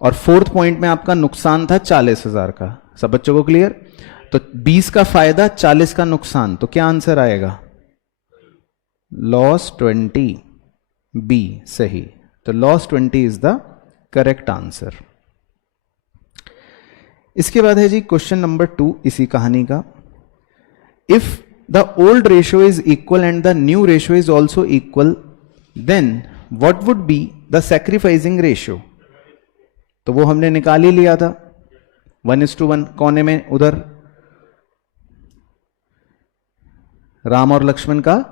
और फोर्थ पॉइंट में आपका नुकसान था 40,000 का। सब बच्चों को क्लियर? तो 20 का फायदा 40 का नुकसान, तो क्या आंसर आएगा? लॉस 20, बी सही। तो loss 20 is the correct answer. इसके बाद है जी क्वेश्चन नंबर 2 इसी कहानी का। If the old ratio is equal and the new ratio is also equal, then what would be the sacrificing ratio? तो वो हमने निकाल ही लिया था 1:1 कोने में उधर राम और लक्ष्मण का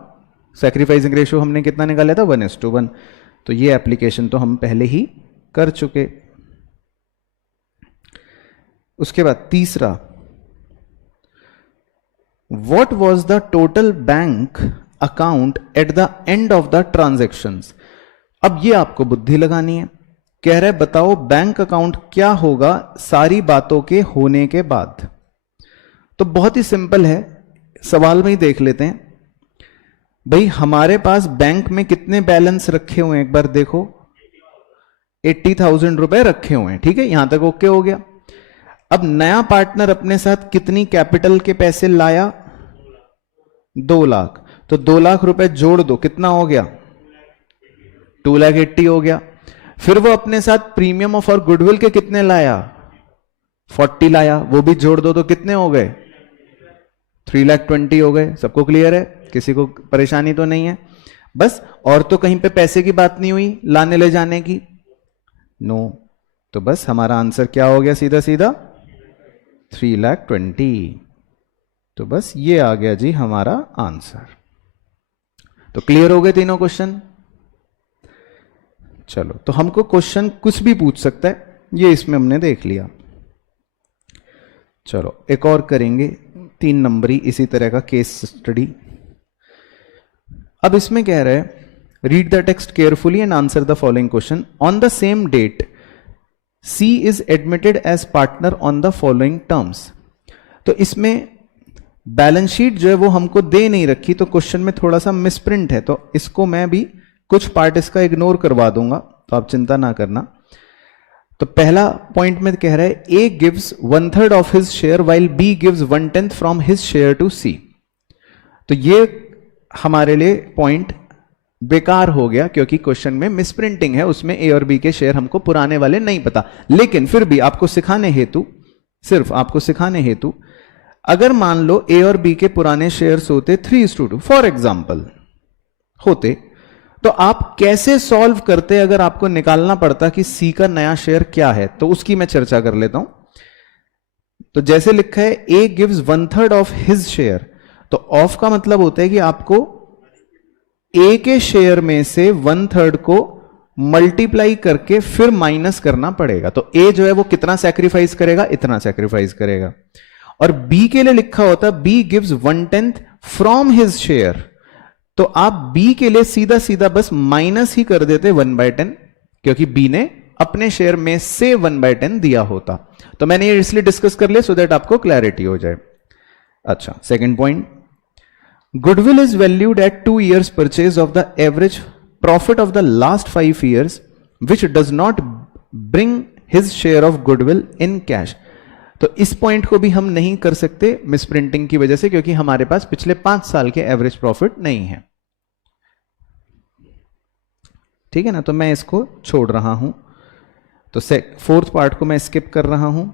सैक्रिफाइसिंग रेशियो हमने कितना निकाला था? 1:1। तो ये एप्लीकेशन तो हम पहले ही कर चुके। उसके बाद तीसरा, what was the total bank account at the end of the transactions? अब ये आपको बुद्धि लगानी है। कह रहे बताओ बैंक अकाउंट क्या होगा सारी बातों के होने के बाद। तो बहुत ही सिंपल है, सवाल में ही देख लेते हैं। भाई हमारे पास बैंक में कितने बैलेंस रखे हुए हैं एक बार देखो, 80,000 रुपए रखे हुए हैं, ठीक है, यहां तक ओके हो गया। अब नया पार्टनर अपने साथ कितनी कैपिटल के पैसे लाया? 2 लाख। तो 2 लाख रुपए जोड़ दो, कितना हो गया? 2,80,000 हो गया। फिर वो अपने साथ प्रीमियम ऑफ और गुडविल के कितने लाया? 40 लाया, वो भी जोड़ दो तो कितने हो गए? 3,20,000 हो गए। सबको क्लियर है? किसी को परेशानी तो नहीं है? बस और तो कहीं पे पैसे की बात नहीं हुई लाने ले जाने की? नो। तो बस हमारा आंसर क्या हो गया सीधा सीधा? 3,20,000। तो बस ये आ गया जी हमारा आंसर। तो क्लियर हो गए तीनों क्वेश्चन? चलो, तो हमको क्वेश्चन कुछ भी पूछ सकता है, ये इसमें हमने देख लिया। चलो एक और करेंगे 3 नंबरी इसी तरह का केस स्टडी। अब इसमें कह रहे हैं read the text carefully and answer the following question. On the same date C is admitted as partner on the following terms. तो इसमें बैलेंस शीट जो है वो हमको दे नहीं रखी, तो क्वेश्चन में थोड़ा सा मिसप्रिंट है, तो इसको मैं भी कुछ पार्ट इसका इग्नोर करवा दूंगा, तो आप चिंता ना करना। तो पहला पॉइंट में कह रहा है A gives 1/3 of his share while B gives 1/10 from his share to C. तो ये हमारे लिए पॉइंट बेकार हो गया, क्योंकि क्वेश्चन में मिसप्रिंटिंग है, उसमें ए और बी के शेयर हमको पुराने वाले नहीं पता। लेकिन फिर भी आपको सिखाने हेतु, सिर्फ आपको सिखाने हेतु, अगर मान लो ए और बी के पुराने शेयर्स होते 3:2 फॉर एग्जाम्पल होते, तो आप कैसे सॉल्व करते अगर आपको निकालना पड़ता कि सी का नया शेयर क्या है? तो उसकी मैं चर्चा कर लेता हूं। तो जैसे लिखा है A gives 1/3 of his share, तो ऑफ का मतलब होता है कि आपको ए के शेयर में से 1/3 को मल्टीप्लाई करके फिर माइनस करना पड़ेगा। तो ए जो है वो कितना सैक्रिफाइस करेगा? इतना सैक्रिफाइस करेगा। और बी के लिए लिखा होता B gives 1/10 from his share, तो आप बी के लिए सीधा सीधा बस माइनस ही कर देते 1/10, क्योंकि बी ने अपने शेयर में से 1/10 दिया होता। तो मैंने ये इसलिए डिस्कस कर लिया सो दैट आपको क्लैरिटी हो जाए। अच्छा, second point, goodwill is valued at 2 years purchase of the average profit of the last 5 years which does not bring his share of goodwill in cash. तो इस पॉइंट को भी हम नहीं कर सकते मिसप्रिंटिंग की वजह से, क्योंकि हमारे पास पिछले 5 साल के एवरेज प्रॉफिट नहीं है। ठीक है ना? तो मैं इसको छोड़ रहा हूं। तो फोर्थ पार्ट को मैं स्किप कर रहा हूं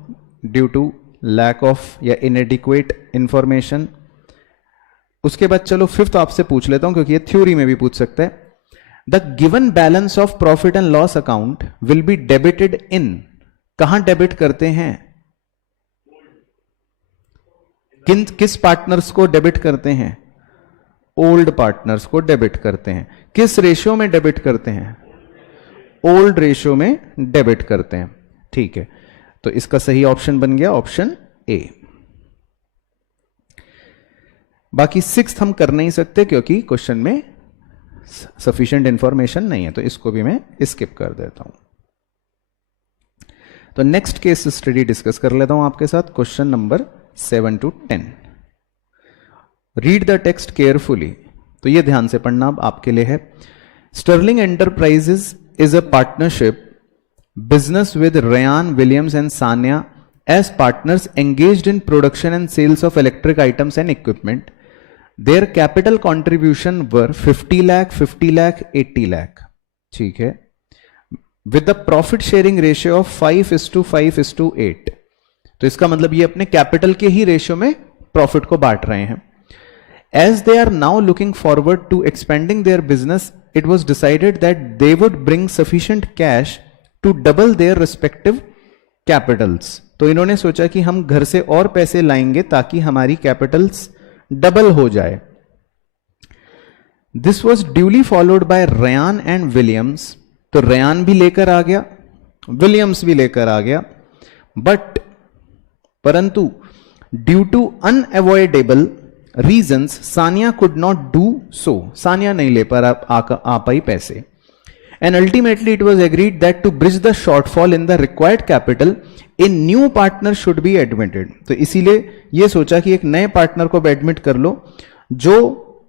ड्यू टू लैक ऑफ या इनएडिक्वेट इंफॉर्मेशन। उसके बाद चलो फिफ्थ आपसे पूछ लेता हूं, क्योंकि ये थ्योरी में भी पूछ सकता है। The given balance of profit and loss account will be debited in, कहां डेबिट करते हैं? किस पार्टनर्स को डेबिट करते हैं? ओल्ड पार्टनर्स को डेबिट करते हैं। किस रेशियो में डेबिट करते हैं? ओल्ड रेशियो में डेबिट करते हैं। ठीक है, तो इसका सही ऑप्शन बन गया ऑप्शन ए। बाकी 6th हम कर नहीं सकते क्योंकि क्वेश्चन में सफिशिएंट इंफॉर्मेशन नहीं है, तो इसको भी मैं स्किप कर देता हूं। तो नेक्स्ट केस स्टडी डिस्कस कर लेता हूं आपके साथ, question number 7 to 10। Read the text carefully, तो ये ध्यान से पढ़ना अब आपके लिए है। Sterling enterprises is a partnership business with Rayan, Williams and Sanya as partners engaged in production and sales of electric items and equipment. Their capital contribution were 50 lakh, 50 lakh, 80 lakh. ठीक है, with the profit sharing ratio of 5:5:8. तो इसका मतलब ये अपने capital के ही ratio में profit को बांट रहे हैं। As they are now looking forward to expanding their business, it was decided that they would bring sufficient cash to double their respective capitals. तो इन्होंने सोचा कि हम घर से और पैसे लाएंगे ताकि हमारी कैपिटल्स डबल हो जाए। This was duly followed by Ryan and Williams. तो रयान भी लेकर आ गया, विलियम्स भी लेकर आ गया, परंतु due to unavoidable reasons Sania could not do so. Sania नहीं ले आ पाई पैसे। And ultimately it was agreed that to bridge the shortfall in the required capital, a new partner should be admitted. तो इसीलिए ये सोचा कि एक नए पार्टनर को एडमिट कर लो जो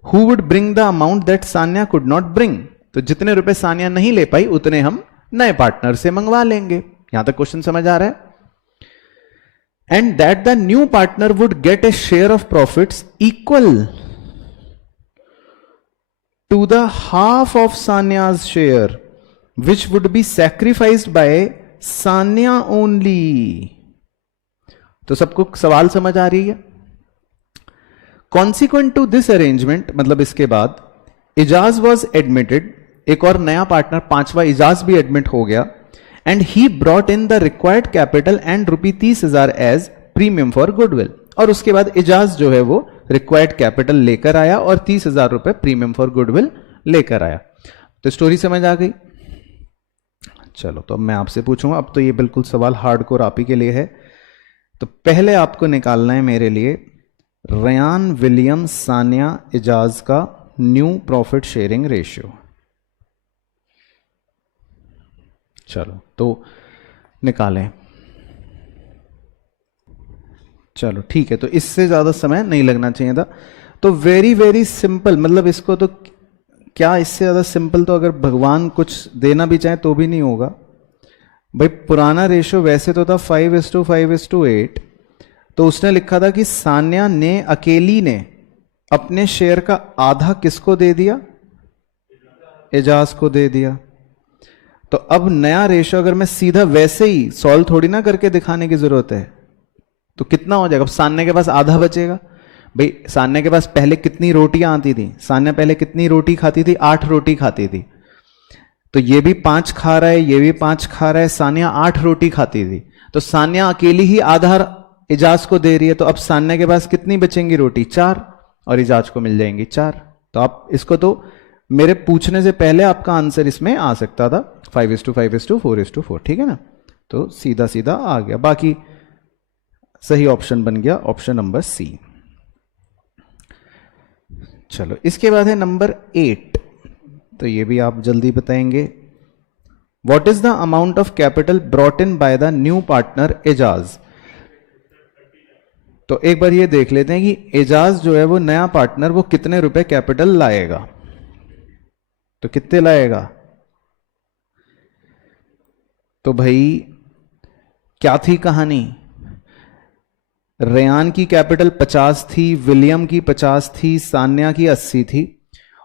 who would bring the amount that Sanya could not bring. तो जितने रुपए सानिया नहीं ले पाई उतने हम नए पार्टनर से मंगवा लेंगे। यहां तक क्वेश्चन समझ आ रहा है? And that the new partner would get a share of profits equal to the half of Sanya's share, which would be sacrificed by Sanya only. तो सबको सवाल समझ आ रही है? Consequent to this arrangement, मतलब इसके बाद इजाज was admitted, एक और नया पार्टनर पांचवा इजाज भी एडमिट हो गया, and he brought in the required capital and ₹30,000 as premium for goodwill. और उसके बाद इजाज जो है वो रिक्वायर्ड कैपिटल लेकर आया और 30,000 रुपए प्रीमियम फॉर गुडविल लेकर आया। तो स्टोरी समझ आ गई? चलो, तो अब मैं आपसे पूछूंगा, अब तो ये बिल्कुल सवाल हार्डकोर आप ही के लिए है। तो पहले आपको निकालना है मेरे लिए रयान, विलियम्स, सानिया, इजाज का न्यू प्रॉफिट शेयरिंग रेशियो। चलो तो निकालें। चलो ठीक है, तो इससे ज्यादा समय नहीं लगना चाहिए था। तो वेरी वेरी सिंपल, मतलब इसको तो क्या इससे ज्यादा सिंपल तो अगर भगवान कुछ देना भी चाहे तो भी नहीं होगा भाई। पुराना रेशियो वैसे तो था 5:5:8। तो उसने लिखा था कि सान्या ने अकेली ने अपने शेयर का आधा किसको दे दिया? एजाज को दे दिया। तो अब नया रेशियो अगर मैं सीधा वैसे ही सॉल्व थोड़ी ना करके दिखाने की जरूरत है, तो कितना हो जाएगा? अब सान्या के पास आधा बचेगा। भाई सान्या के पास पहले कितनी रोटियां आती थी? सान्या पहले कितनी रोटी खाती थी? 8 रोटी खाती थी। तो ये भी 5 खा रहा है, ये भी 5 खा रहा है, सान्या 8 रोटी खाती थी। तो सान्या अकेली ही आधा इजाज को दे रही है। तो अब सान्या के पास कितनी बचेंगी रोटी? 4, और इजाज को मिल जाएंगी 4। तो आप इसको, तो मेरे पूछने से पहले आपका आंसर इसमें आ सकता था 5:5:4:4। ठीक है ना? तो सीधा सीधा आ गया। बाकी सही ऑप्शन बन गया ऑप्शन नंबर सी। चलो, इसके बाद है नंबर 8। तो ये भी आप जल्दी बताएंगे। What is the amount of capital brought in by the new partner Ejaz? तो एक बार ये देख लेते हैं कि एजाज जो है वो नया पार्टनर वो कितने रुपए कैपिटल लाएगा। तो कितने लाएगा? तो भाई क्या थी कहानी? रेयान की कैपिटल 50 थी, विलियम की 50 थी, सान्या की 80 थी,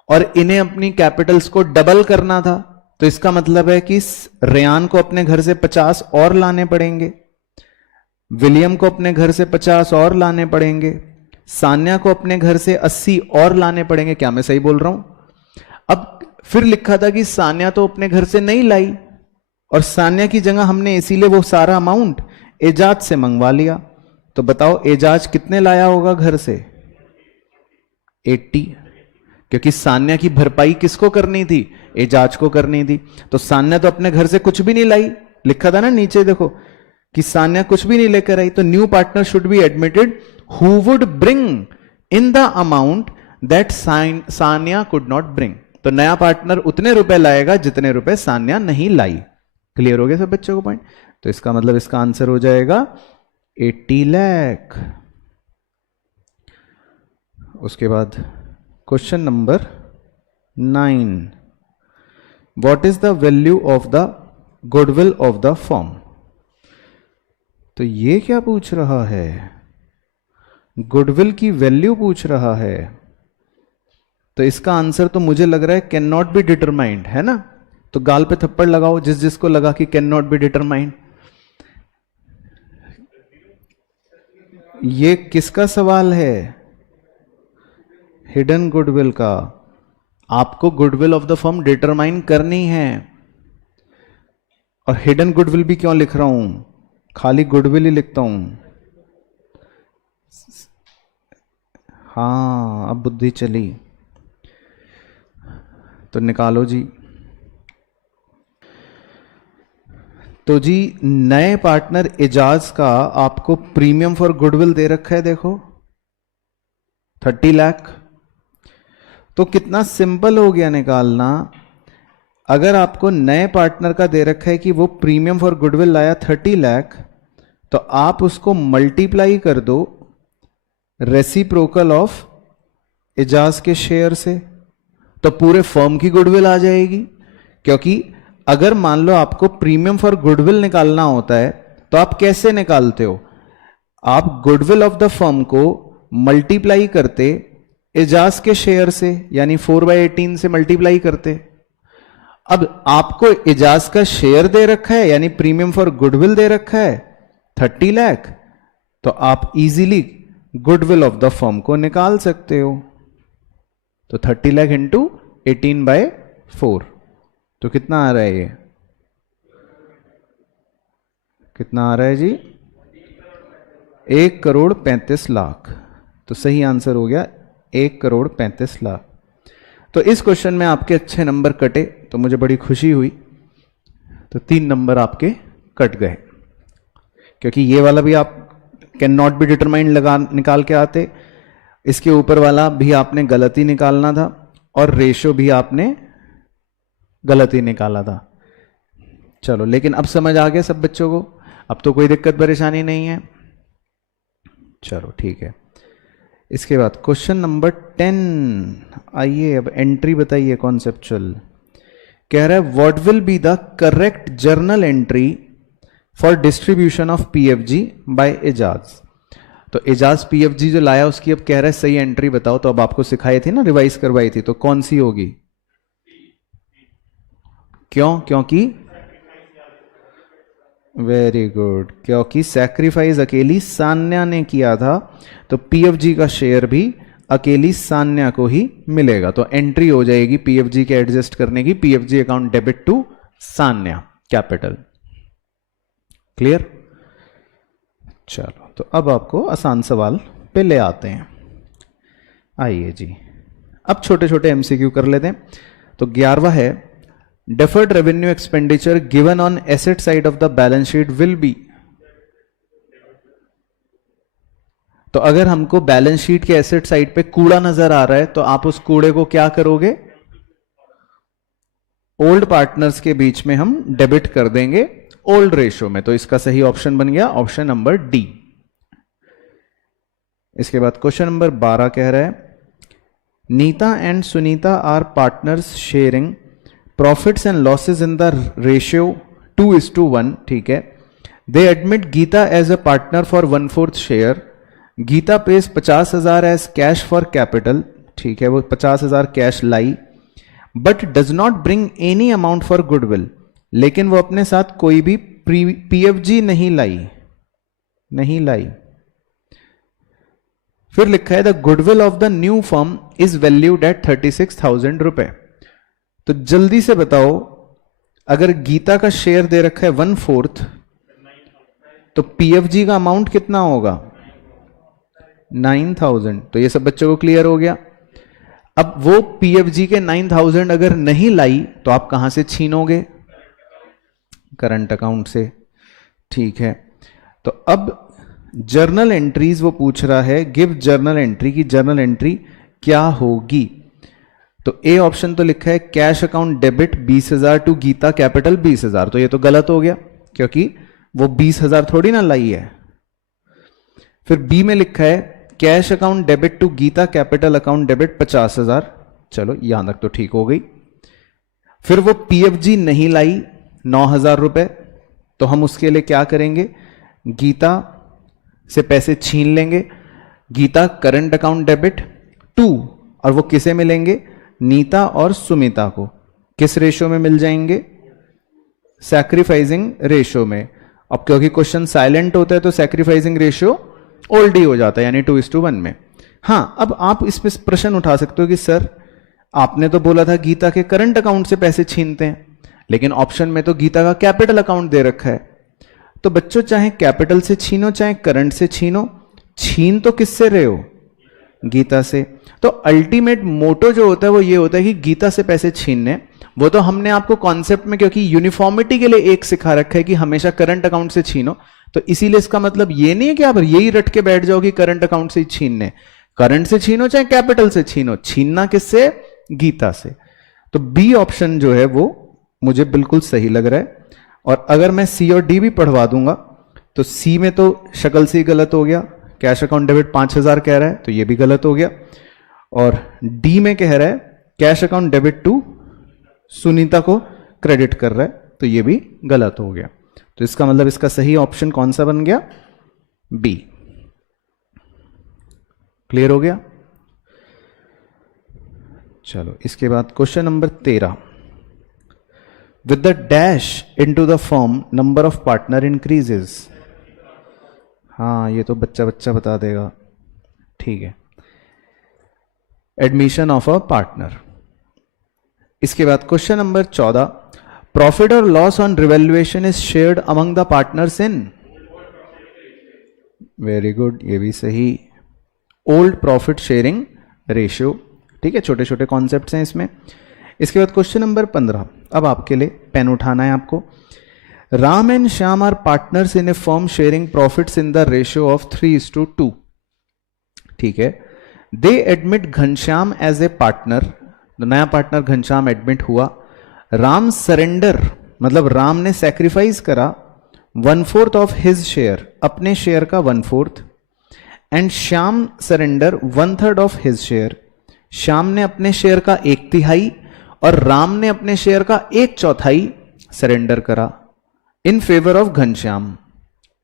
और इन्हें अपनी कैपिटल्स को डबल करना था। तो इसका मतलब है कि रेयान को अपने घर से 50 और लाने पड़ेंगे, विलियम को अपने घर से 50 और लाने पड़ेंगे, सान्या को अपने घर से 80 और लाने पड़ेंगे। क्या मैं सही बोल रहा हूं? अब फिर लिखा था कि सान्या तो अपने घर से नहीं लाई, और सान्या की जगह हमने इसीलिए वो सारा अमाउंट एजाज से मंगवा लिया। तो बताओ एजाज कितने लाया होगा घर से? 80, क्योंकि सान्या की भरपाई किसको करनी थी? एजाज को करनी थी। तो सान्या तो अपने घर से कुछ भी नहीं लाई, लिखा था ना नीचे देखो कि सान्या कुछ भी नहीं लेकर आई। तो new partner should be admitted who would bring in the amount that Sanya could not bring. तो नया पार्टनर उतने रुपए लाएगा जितने रुपए सान्या नहीं लाई। क्लियर हो गया सब बच्चों को पॉइंट? तो इसका मतलब इसका आंसर हो जाएगा 80 लाख। उसके बाद question number 9, what is the value of the goodwill of the firm? तो ये क्या पूछ रहा है? गुडविल की वैल्यू पूछ रहा है। तो इसका आंसर तो मुझे लग रहा है कैन नॉट बी डिटरमाइंड, है ना? तो गाल पे थप्पड़ लगाओ जिस जिसको लगा कि कैन नॉट बी डिटरमाइंड। ये किसका सवाल है? हिडन गुडविल का। आपको goodwill of the firm determine करनी है। और हिडन गुडविल भी क्यों लिख रहा हूं? खाली गुडविल ही लिखता हूं। हाँ, अब बुद्धि चली। तो निकालो जी। तो जी नए पार्टनर एजाज का आपको प्रीमियम फॉर गुडविल दे रखा है, देखो 30 लाख। तो कितना सिंपल हो गया निकालना। अगर आपको नए पार्टनर का दे रखा है कि वो प्रीमियम फॉर गुडविल लाया 30 लाख, तो आप उसको मल्टीप्लाई कर दो रेसिप्रोकल ऑफ एजाज के शेयर से, तो पूरे फर्म की गुडविल आ जाएगी। क्योंकि अगर मान लो आपको प्रीमियम फॉर गुडविल निकालना होता है तो आप कैसे निकालते हो? आप गुडविल ऑफ द फर्म को मल्टीप्लाई करते एजाज के शेयर से, यानी 4/18 से मल्टीप्लाई करते। अब आपको एजाज का शेयर दे रखा है, यानी प्रीमियम फॉर गुडविल दे रखा है 30 लाख, तो आप easily goodwill of the firm को निकाल सकते हो। तो 30 लाख इंटू 18/4, तो कितना आ रहा है? ये कितना आ रहा है जी? 1,35,00,000। तो सही आंसर हो गया 1,35,00,000। तो इस क्वेश्चन में आपके अच्छे नंबर कटे, तो मुझे बड़ी खुशी हुई। तो 3 नंबर आपके कट गए, क्योंकि ये वाला भी आप कैन नॉट बी डिटरमाइंड लगा निकाल के आते, इसके ऊपर वाला भी आपने गलत ही निकालना था, और रेशो भी आपने गलत ही निकाला था। चलो, लेकिन अब समझ आ गया सब बच्चों को, अब तो कोई दिक्कत परेशानी नहीं है। चलो ठीक है। इसके बाद क्वेश्चन नंबर 10, आइए अब एंट्री बताइए कॉन्सेप्चुअल। कह रहा है what will be the correct journal entry for distribution of PFG by Ejaz. तो एजाज पीएफजी जो लाया उसकी अब कह रहा है सही एंट्री बताओ। तो अब आपको सिखाई थी ना, रिवाइज करवाई थी, तो कौन सी होगी? क्यों? क्योंकि वेरी गुड, क्योंकि सैक्रिफाइस अकेली सान्या ने किया था, तो पीएफजी का शेयर भी अकेली सान्या को ही मिलेगा। तो एंट्री हो जाएगी पीएफजी के एडजस्ट करने की, PFG account debit to Sanya capital. Clear? चलो, तो अब आपको आसान सवाल पे ले आते हैं। आइए जी, अब छोटे छोटे एमसीक्यू कर लेते हैं। तो 11वां है deferred revenue expenditure given on asset side of the balance sheet will be। तो अगर हमको बैलेंस शीट के एसेट साइड पे कूड़ा नजर आ रहा है, तो आप उस कूड़े को क्या करोगे? ओल्ड पार्टनर्स के बीच में हम डेबिट कर देंगे ओल्ड रेशो में। तो इसका सही ऑप्शन बन गया ऑप्शन नंबर डी। इसके बाद क्वेश्चन नंबर 12 कह रहा है Nita and Sunita are partners sharing profits and losses in the ratio 2:1। ठीक है। They admit Gita as a partner for 1/4 share. Gita pays 50,000 as cash for capital. ठीक है, वो 50,000 कैश लाई, but does not bring any amount for goodwill. लेकिन वो अपने साथ कोई भी पीएफजी नहीं लाई। फिर लिखा है the goodwill of the new firm is valued at 36,000 रुपए। तो जल्दी से बताओ, अगर गीता का शेयर दे रखा है 1/4, तो पीएफजी का अमाउंट कितना होगा? 9,000। तो ये सब बच्चों को क्लियर हो गया। अब वो पीएफजी के 9000 अगर नहीं लाई तो आप कहां से छीनोगे? करंट अकाउंट से। ठीक है, तो अब जर्नल एंट्रीज वो पूछ रहा है, गिव जर्नल एंट्री की जर्नल एंट्री क्या होगी। तो ए ऑप्शन तो लिखा है cash account debit 20,000 to Gita capital 20,000, तो ये तो गलत हो गया क्योंकि वो 20,000 थोड़ी ना लाई है। फिर बी में लिखा है cash account debit to Gita capital account debit 50,000, चलो यहां तक तो ठीक हो गई। फिर वो पीएफजी नहीं लाई 9,000 रुपए, तो हम उसके लिए क्या करेंगे, गीता से पैसे छीन लेंगे। Gita current account debit to, और वो किसे मिलेंगे, नीता और सुमिता को। किस रेशो में मिल जाएंगे, सैक्रिफाइसिंग रेशो में। अब क्योंकि क्वेश्चन साइलेंट होता है तो सैक्रिफाइसिंग रेशियो ओल्ड ही हो जाता है, यानी 2:1 में। हाँ, अब आप इस पे प्रश्न उठा सकते हो कि सर आपने तो बोला था गीता के करंट अकाउंट से पैसे छीनते हैं, लेकिन ऑप्शन में तो गीता का कैपिटल अकाउंट दे रखा है। तो बच्चों चाहे कैपिटल से छीनो चाहे करंट से छीनो, छीन तो किससे रहे हो, गीता से। तो अल्टीमेट मोटो जो होता है वो ये होता है कि गीता से पैसे छीनने। वो तो हमने आपको कॉन्सेप्ट में क्योंकि यूनिफॉर्मिटी के लिए एक सिखा रखा है कि हमेशा करंट अकाउंट से छीनो, तो इसीलिए इसका मतलब ये नहीं है कि आप यही रट के बैठ जाओ कि करंट अकाउंट से ही छीनने। करंट से छीनो चाहे कैपिटल से छीनो, छीनना किससे, गीता से। तो बी ऑप्शन जो है वो मुझे बिल्कुल सही लग रहा है। और अगर मैं सी और डी भी पढ़वा दूंगा तो सी में तो शक्ल से ही गलत हो गया, कैश अकाउंट डेबिट 5,000 कह रहा है तो ये भी गलत हो गया। और डी में कह रहा है cash account debit to Sunita को क्रेडिट कर रहा है, तो ये भी गलत हो गया। तो इसका मतलब इसका सही ऑप्शन कौन सा बन गया, बी। क्लियर हो गया। चलो इसके बाद question number 13, with the dash into the firm number of partner increases. हाँ, ये तो बच्चा बच्चा बता देगा, ठीक है। Admission of a partner. इसके बाद क्वेश्चन नंबर 14, प्रॉफिट और loss on revaluation is shared among the partners in. Very good, ये भी सही। ओल्ड प्रॉफिट शेयरिंग रेशियो, ठीक है, छोटे छोटे कॉन्सेप्ट्स हैं इसमें। इसके बाद क्वेश्चन नंबर 15, अब आपके लिए पेन उठाना है आपको। Ram and Shyam are partners in a firm sharing profits in the ratio of 3:2, ठीक है। They admit Ghanshyam as a partner, तो नया पार्टनर घनश्याम एडमिट हुआ। राम सरेंडर, मतलब राम ने सैक्रिफाइस करा 1/4 ऑफ हिज शेयर, अपने शेयर का 1/4, and Shyam surrender 1/3 of his share, Shyam ने अपने शेयर का 1/3 और राम ने अपने शेयर का 1/4 सरेंडर करा इन फेवर ऑफ घनश्याम।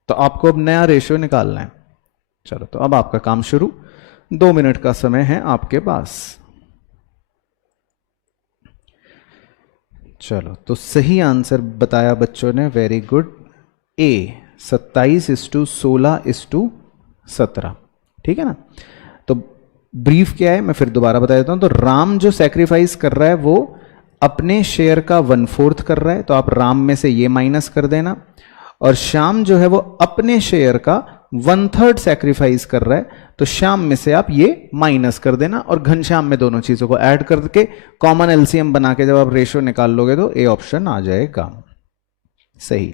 तो आपको अब नया रेशियो निकालना है। चलो तो अब आपका काम शुरू, 2 मिनट का समय है आपके पास। चलो तो सही आंसर बताया बच्चों ने, वेरी गुड, ए 27:16:17, ठीक है ना। तो ब्रीफ क्या है मैं फिर दोबारा बता देता हूं। तो राम जो सैक्रिफाइस कर रहा है वो अपने शेयर का 1/4 कर रहा है, तो आप राम में से ये माइनस कर देना। और श्याम जो है वो अपने शेयर का 1/3 सैक्रिफाइस कर रहा है, तो श्याम में से आप ये माइनस कर देना और घनश्याम में दोनों चीजों को ऐड करके कॉमन एलसीएम बना के जब आप रेशियो निकाल लोगे तो ए ऑप्शन आ जाएगा सही।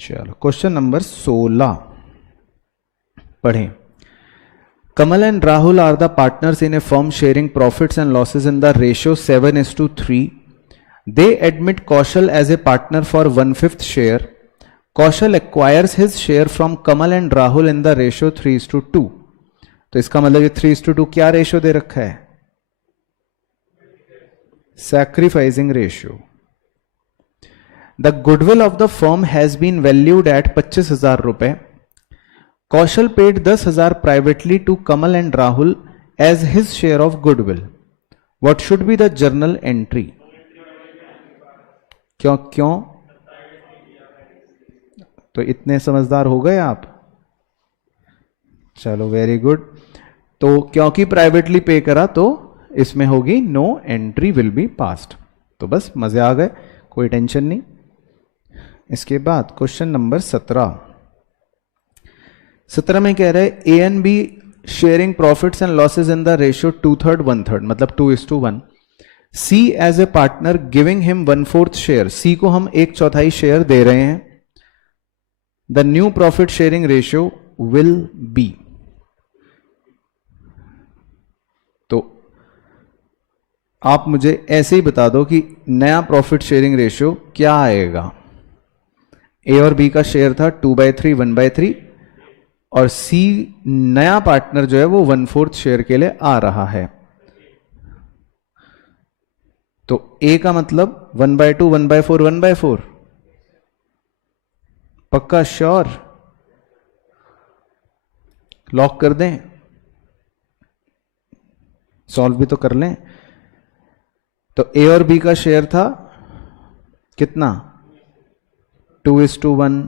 चलो क्वेश्चन नंबर 16 पढ़ें। Kamal and Rahul are the partners in a firm sharing profits and losses in the ratio 7:3। They admit Kaushal as a partner for 1/5 share. Kaushal acquires his share from Kamal and Rahul in the ratio 3:2। तो इसका मतलब ये 3:2 क्या ratio दे रखा है, sacrificing ratio. The goodwill of the firm has been valued at 25,000 रुपए। Kaushal paid 10,000 privately to Kamal and Rahul as his share of goodwill. What should be the journal entry. क्यों तो इतने समझदार हो गए आप, चलो वेरी गुड। तो क्योंकि प्राइवेटली पे करा तो इसमें होगी no entry will be passed. तो बस मजे आ गए, कोई टेंशन नहीं। इसके बाद क्वेश्चन नंबर 17 में कह रहे हैं A and B sharing profits and losses in the ratio 2/3 1/3, मतलब 2:1. C as a partner giving him 1/4 share, C को हम 1/4 शेयर दे रहे हैं. The new profit sharing ratio will be. तो आप मुझे ऐसे ही बता दो कि नया प्रॉफिट शेयरिंग रेशियो क्या आएगा. ए और बी का शेयर था 2/3 1/3 और सी नया पार्टनर जो है वो 1/4 शेयर के लिए आ रहा है. तो ए का मतलब 1/2 1/4 1/4. पक्का श्योर? लॉक कर दें? सॉल्व भी तो कर लें. तो ए और बी का शेयर था कितना? 2:1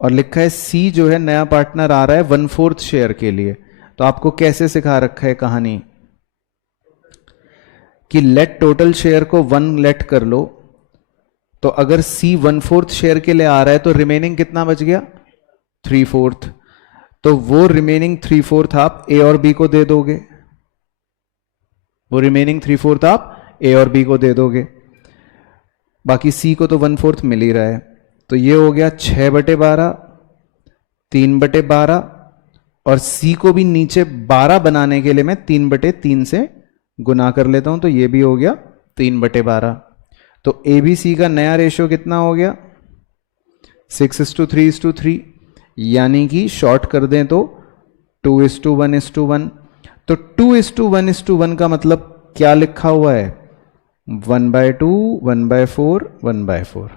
और लिखा है सी जो है नया पार्टनर आ रहा है 1/4 शेयर के लिए. तो आपको कैसे सिखा रखा है कहानी कि लेट टोटल शेयर को 1 लेट कर लो. तो अगर सी 1/4 शेयर के लिए आ रहा है तो रिमेनिंग कितना बच गया? 3/4. तो वो रिमेनिंग 3/4 आप ए और बी को दे दोगे. वो रिमेनिंग 3/4 आप ए और बी को दे दोगे. बाकी सी को तो 1/4 मिल ही रहा है. तो ये हो गया 6/12 3/12 और सी को भी नीचे 12 बनाने के लिए मैं 3/3 से गुना कर लेता हूं. तो ये भी हो गया 3/12. तो ए बी सी का नया रेशियो कितना हो गया? 6:3:3. यानी कि शॉर्ट कर दें तो 2:1:1. तो 2:1:1 का मतलब क्या लिखा हुआ है? 1/2 1/4 1/4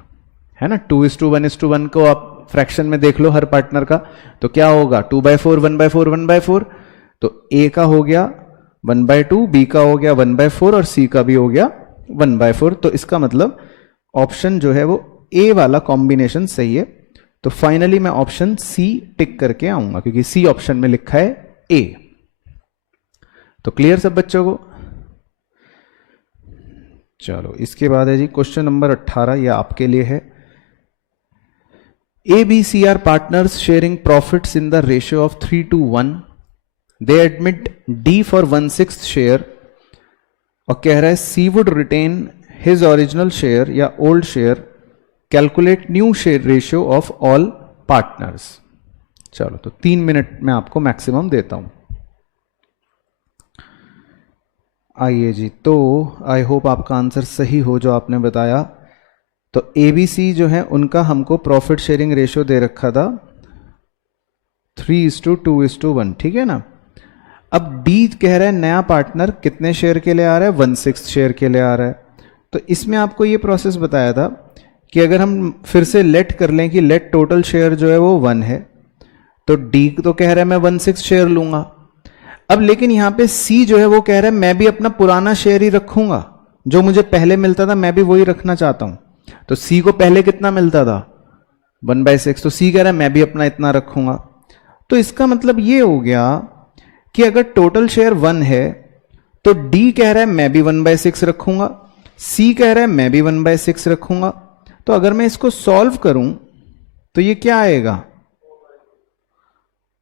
है ना. 2:1:1 को आप फ्रैक्शन में देख लो हर पार्टनर का. तो क्या होगा? 2/4 1/4 1/4. तो ए का हो गया 1/2, बी का हो गया 1/4 और सी का भी हो गया 1/4. तो इसका मतलब ऑप्शन जो है वो ए वाला कॉम्बिनेशन सही है. तो फाइनली मैं ऑप्शन सी टिक करके आऊंगा क्योंकि सी ऑप्शन में लिखा है ए. तो क्लियर सब बच्चों को? चलो इसके बाद है जी क्वेश्चन नंबर 18. यह आपके लिए है. A B C are partners sharing profits in the ratio of 3:1. They admit D for 1/6 share और कह रहा है C would retain his original share या old share. Calculate new share ratio of all partners. चलो तो 3 minute में आपको maximum देता हूं. आइए जी. तो आई होप आपका आंसर सही हो जो आपने बताया. तो ए बी सी जो है उनका हमको प्रॉफिट शेयरिंग रेशियो दे रखा था 3:2:1. ठीक है ना. अब डी कह रहा है नया पार्टनर कितने शेयर के लिए आ रहा है? 1/6 शेयर के लिए आ रहा है. तो इसमें आपको ये प्रोसेस बताया था कि अगर हम फिर से लेट कर लें कि लेट टोटल शेयर जो है वो 1 है. तो डी तो कह रहा है मैं 1/6 शेयर लूंगा. अब लेकिन यहां पे सी जो है वो कह रहा है मैं भी अपना पुराना शेयर ही रखूंगा. जो मुझे पहले मिलता था मैं भी वही रखना चाहता हूं. तो सी को पहले कितना मिलता था? 1/6. तो सी कह रहा है मैं भी अपना इतना रखूंगा. तो इसका मतलब ये हो गया कि अगर टोटल शेयर 1 है तो डी कह रहा है मैं भी 1/6 रखूंगा. सी कह रहा है मैं भी 1/6 रखूंगा. तो अगर मैं इसको सॉल्व करूं तो ये क्या आएगा?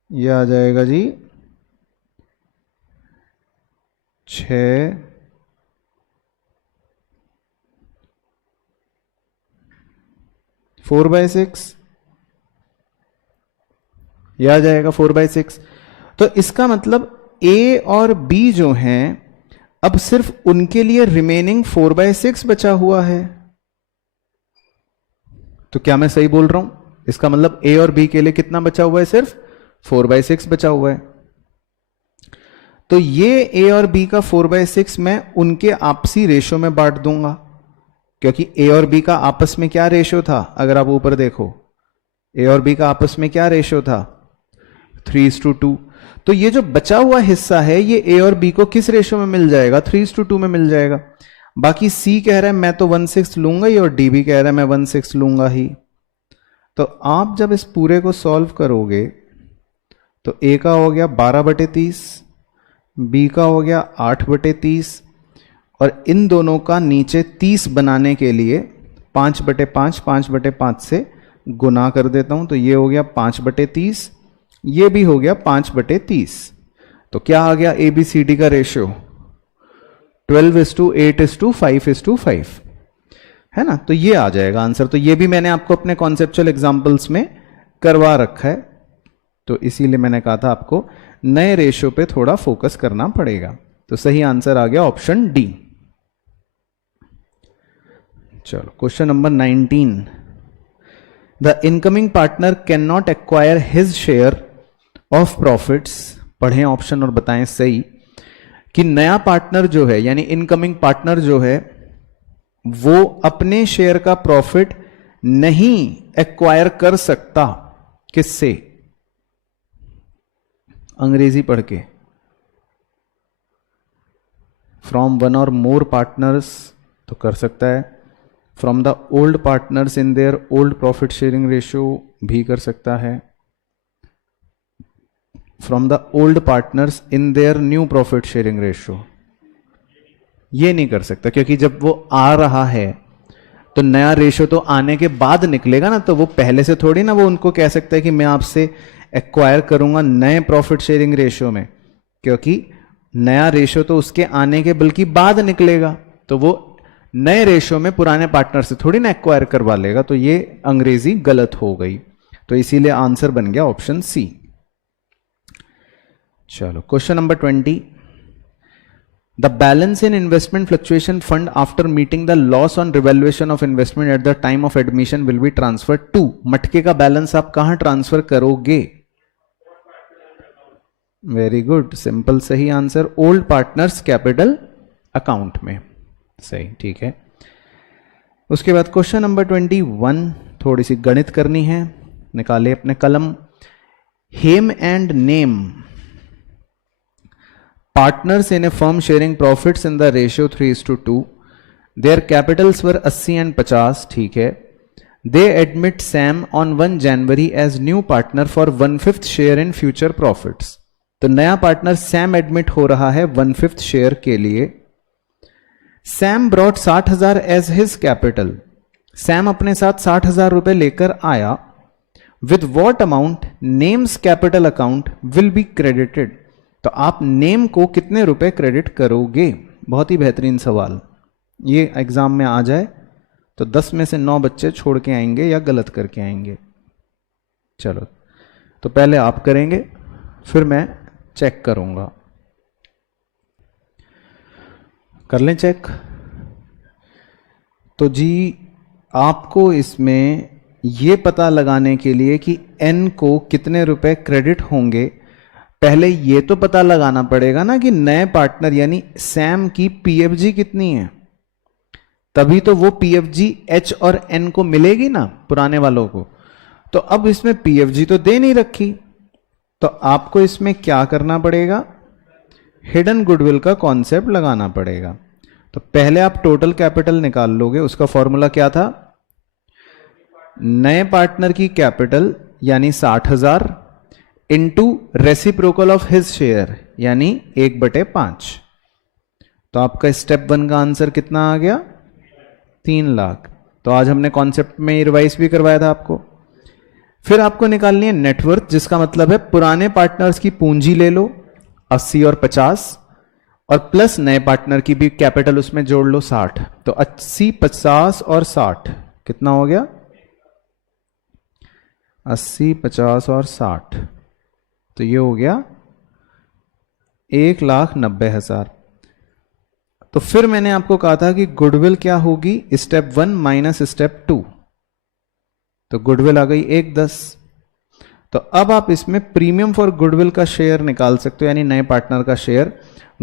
ये आ जाएगा जी 6 4/6. ये आ जाएगा 4/6. तो इसका मतलब ए और बी जो हैं अब सिर्फ उनके लिए रिमेनिंग 4/6 बचा हुआ है. तो क्या मैं सही बोल रहा हूं? इसका मतलब ए और बी के लिए कितना बचा हुआ है? सिर्फ 4/6 बचा हुआ है. तो ये ए और बी का 4/6 मैं उनके आपसी रेशो में बांट दूंगा क्योंकि ए और बी का आपस में क्या रेशो था? अगर आप ऊपर देखो ए और बी का आपस में क्या रेशो था? 3:2. तो ये जो बचा हुआ हिस्सा है ये ए और बी को किस रेशो में मिल जाएगा? 3:2 में मिल जाएगा. बाकी सी कह रहा है मैं तो 1/6 लूंगा ही और डी भी कह रहा है मैं 1/6 लूंगा ही. तो आप जब इस पूरे को सॉल्व करोगे तो ए का हो गया 12/30, बी का हो गया 8/30 और इन दोनों का नीचे 30 बनाने के लिए 5/5 5/5 से गुना कर देता हूं. तो ये हो गया 5/30 ये भी हो गया 5/30। तो क्या आ गया ABCD का रेशियो 12:8:5:5 है ना। तो ये आ जाएगा आंसर। तो ये भी मैंने आपको अपने कॉन्सेप्चुअल एग्जांपल्स में करवा रखा है, तो इसीलिए मैंने कहा था आपको नए रेशियो पे थोड़ा फोकस करना पड़ेगा। तो सही आंसर आ गया ऑप्शन डी। चलो question number 19। The incoming partner can not acquire his share of profits. पढ़ें ऑप्शन और बताएं सही कि नया पार्टनर जो है यानी इनकमिंग पार्टनर जो है वो अपने शेयर का प्रॉफिट नहीं एक्वायर कर सकता। किससे? अंग्रेजी पढ़ के। फ्रॉम वन और मोर पार्टनर्स तो कर सकता है, from the old partners in their old profit sharing ratio भी कर सकता है, from the old partners in their new profit sharing ratio ये नहीं कर सकता, क्योंकि जब वो आ रहा है तो नया रेशियो तो आने के बाद निकलेगा ना, तो वो पहले से थोड़ी ना वो उनको कह सकता है कि मैं आपसे एक्वायर करूंगा नए प्रॉफिट शेयरिंग रेशियो में, क्योंकि नया रेशियो तो उसके आने के बल्कि बाद निकलेगा, तो वो नए रेशियो में पुराने पार्टनर से थोड़ी ना एक्वायर करवा लेगा। तो ये अंग्रेजी गलत हो गई, तो इसीलिए आंसर बन गया ऑप्शन सी। चलो question number 20। The balance in investment fluctuation fund after meeting the loss on revaluation of investment at the time of admission will be transferred to। मटके का बैलेंस आप कहां ट्रांसफर करोगे? वेरी गुड, सिंपल सही answer old partners capital account में। सही, ठीक है। उसके बाद क्वेश्चन नंबर 21, थोड़ी सी गणित करनी है, निकाले अपने कलम। Hem and Nem partners in a firm sharing profits in the ratio 3:2. Their capitals were 80 and 50, ठीक है। They admit Sam on 1 January as new partner for 1/5 share in future profits। तो नया पार्टनर सैम एडमिट हो रहा है 1/5 शेयर के लिए। Sam brought 60,000 as his capital. Sam अपने साथ 60,000 रुपए लेकर आया। With what amount names capital account will be credited. तो आप नेम को कितने रुपए क्रेडिट करोगे? बहुत ही बेहतरीन सवाल, ये एग्जाम में आ जाए तो 10 में से 9 बच्चे छोड़ के आएंगे या गलत करके आएंगे। चलो, तो पहले आप करेंगे फिर मैं चेक करूंगा। कर लें चेक। तो जी आपको इसमें ये पता लगाने के लिए कि एन को कितने रुपए क्रेडिट होंगे, पहले ये तो पता लगाना पड़ेगा ना कि नए पार्टनर यानी सैम की पीएफजी कितनी है, तभी तो वो पीएफजी एच और एन को मिलेगी ना पुराने वालों को। तो अब इसमें पीएफजी तो दे नहीं रखी, तो आपको इसमें क्या करना पड़ेगा? हिडन गुडविल का कॉन्सेप्ट लगाना पड़ेगा। तो पहले आप टोटल कैपिटल निकाल लोगे, उसका फॉर्मूला क्या था? नए पार्टनर की कैपिटल यानी 60,000 into reciprocal of his share यानी 1/5। तो आपका स्टेप 1 का आंसर कितना आ गया? 3 लाख। तो आज हमने कॉन्सेप्ट में रिवाइज भी करवाया था आपको। फिर आपको निकालनी है नेटवर्थ, जिसका मतलब है पुराने पार्टनर्स की पूंजी ले लो 80 और 50 और प्लस नए पार्टनर की भी कैपिटल उसमें जोड़ लो 60। तो 80, 50 और 60 कितना हो गया? 80, 50 और 60, तो ये हो गया 1,90,000। तो फिर मैंने आपको कहा था कि गुडविल क्या होगी? Step 1 minus step 2। तो गुडविल आ गई 1,10। तो अब आप इसमें प्रीमियम फॉर गुडविल का शेयर निकाल सकते हो, यानी नए पार्टनर का शेयर।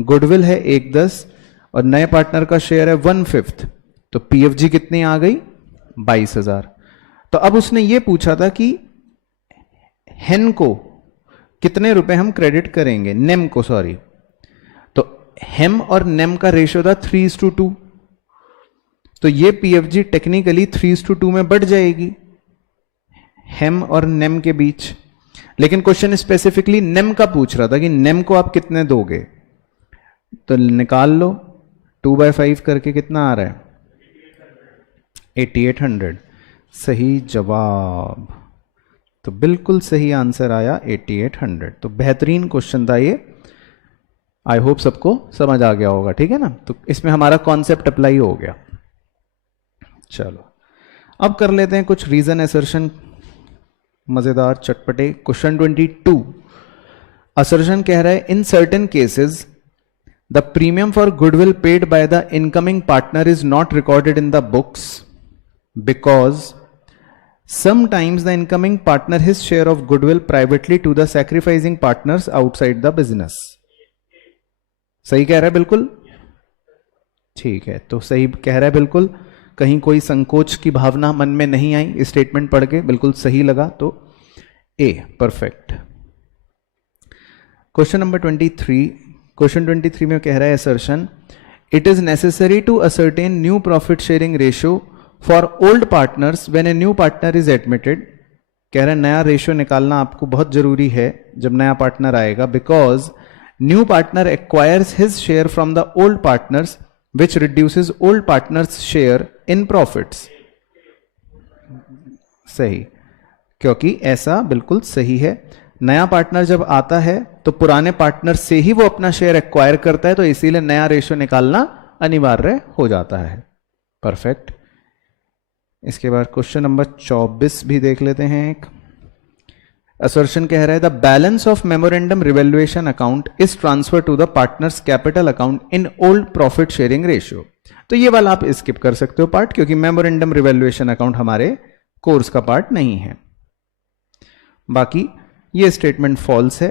गुडविल है 1,10 और नए पार्टनर का शेयर है 1/5। तो पीएफजी कितनी आ गई? 22,000। तो अब उसने ये पूछा था कि हेन को कितने रुपए हम क्रेडिट करेंगे, नेम को, सॉरी। तो हेम और नेम का रेशियो था 3:2। तो ये पीएफजी टेक्निकली 3:2 में बढ़ जाएगी हेम और नेम के बीच। लेकिन क्वेश्चन स्पेसिफिकली नेम का पूछ रहा था कि नेम को आप कितने दोगे। तो निकाल लो 2/5 करके कितना आ रहा है? 8800। सही जवाब। तो बिल्कुल सही आंसर आया 8800। तो बेहतरीन क्वेश्चन था ये, आई होप सबको समझ आ गया होगा, ठीक है ना। तो इसमें हमारा कॉन्सेप्ट अप्लाई हो गया। चलो अब कर लेते हैं कुछ रीजन असर्शन, मजेदार चटपटे। क्वेश्चन 22 असर्शन कह रहा है in certain cases the premium for goodwill paid by the incoming partner is not recorded in the books because sometimes the incoming partner his share of goodwill privately to the sacrificing partners outside the business। सही कह रहा है बिल्कुल, ठीक है। तो सही कह रहा है बिल्कुल, कहीं कोई संकोच की भावना मन में नहीं आई, स्टेटमेंट पढ़ के बिल्कुल सही लगा, तो A perfect. Question number 23, question 23 में कह रहा है assertion it is necessary to ascertain new profit sharing ratio for old partners when a new partner is admitted. कह रहे हैं नया रेशियो निकालना आपको बहुत जरूरी है जब नया पार्टनर आएगा, because new partner acquires his share from the old partners which reduces old partners share in profits. सही, क्योंकि ऐसा बिल्कुल सही है। नया पार्टनर जब आता है तो पुराने पार्टनर से ही वो अपना शेयर एक्वायर करता है, तो इसीलिए नया रेशियो निकालना अनिवार्य हो जाता है। परफेक्ट। इसके बाद क्वेश्चन नंबर 24 भी देख लेते हैं। एक असर्शन कह रहा है the balance of memorandum revaluation account is transfer to the partners capital account in old profit sharing ratio. तो ये वाला आप स्किप कर सकते हो पार्ट, क्योंकि मेमोरेंडम रिवैल्यूएशन अकाउंट हमारे कोर्स का पार्ट नहीं है। बाकी ये स्टेटमेंट फॉल्स है,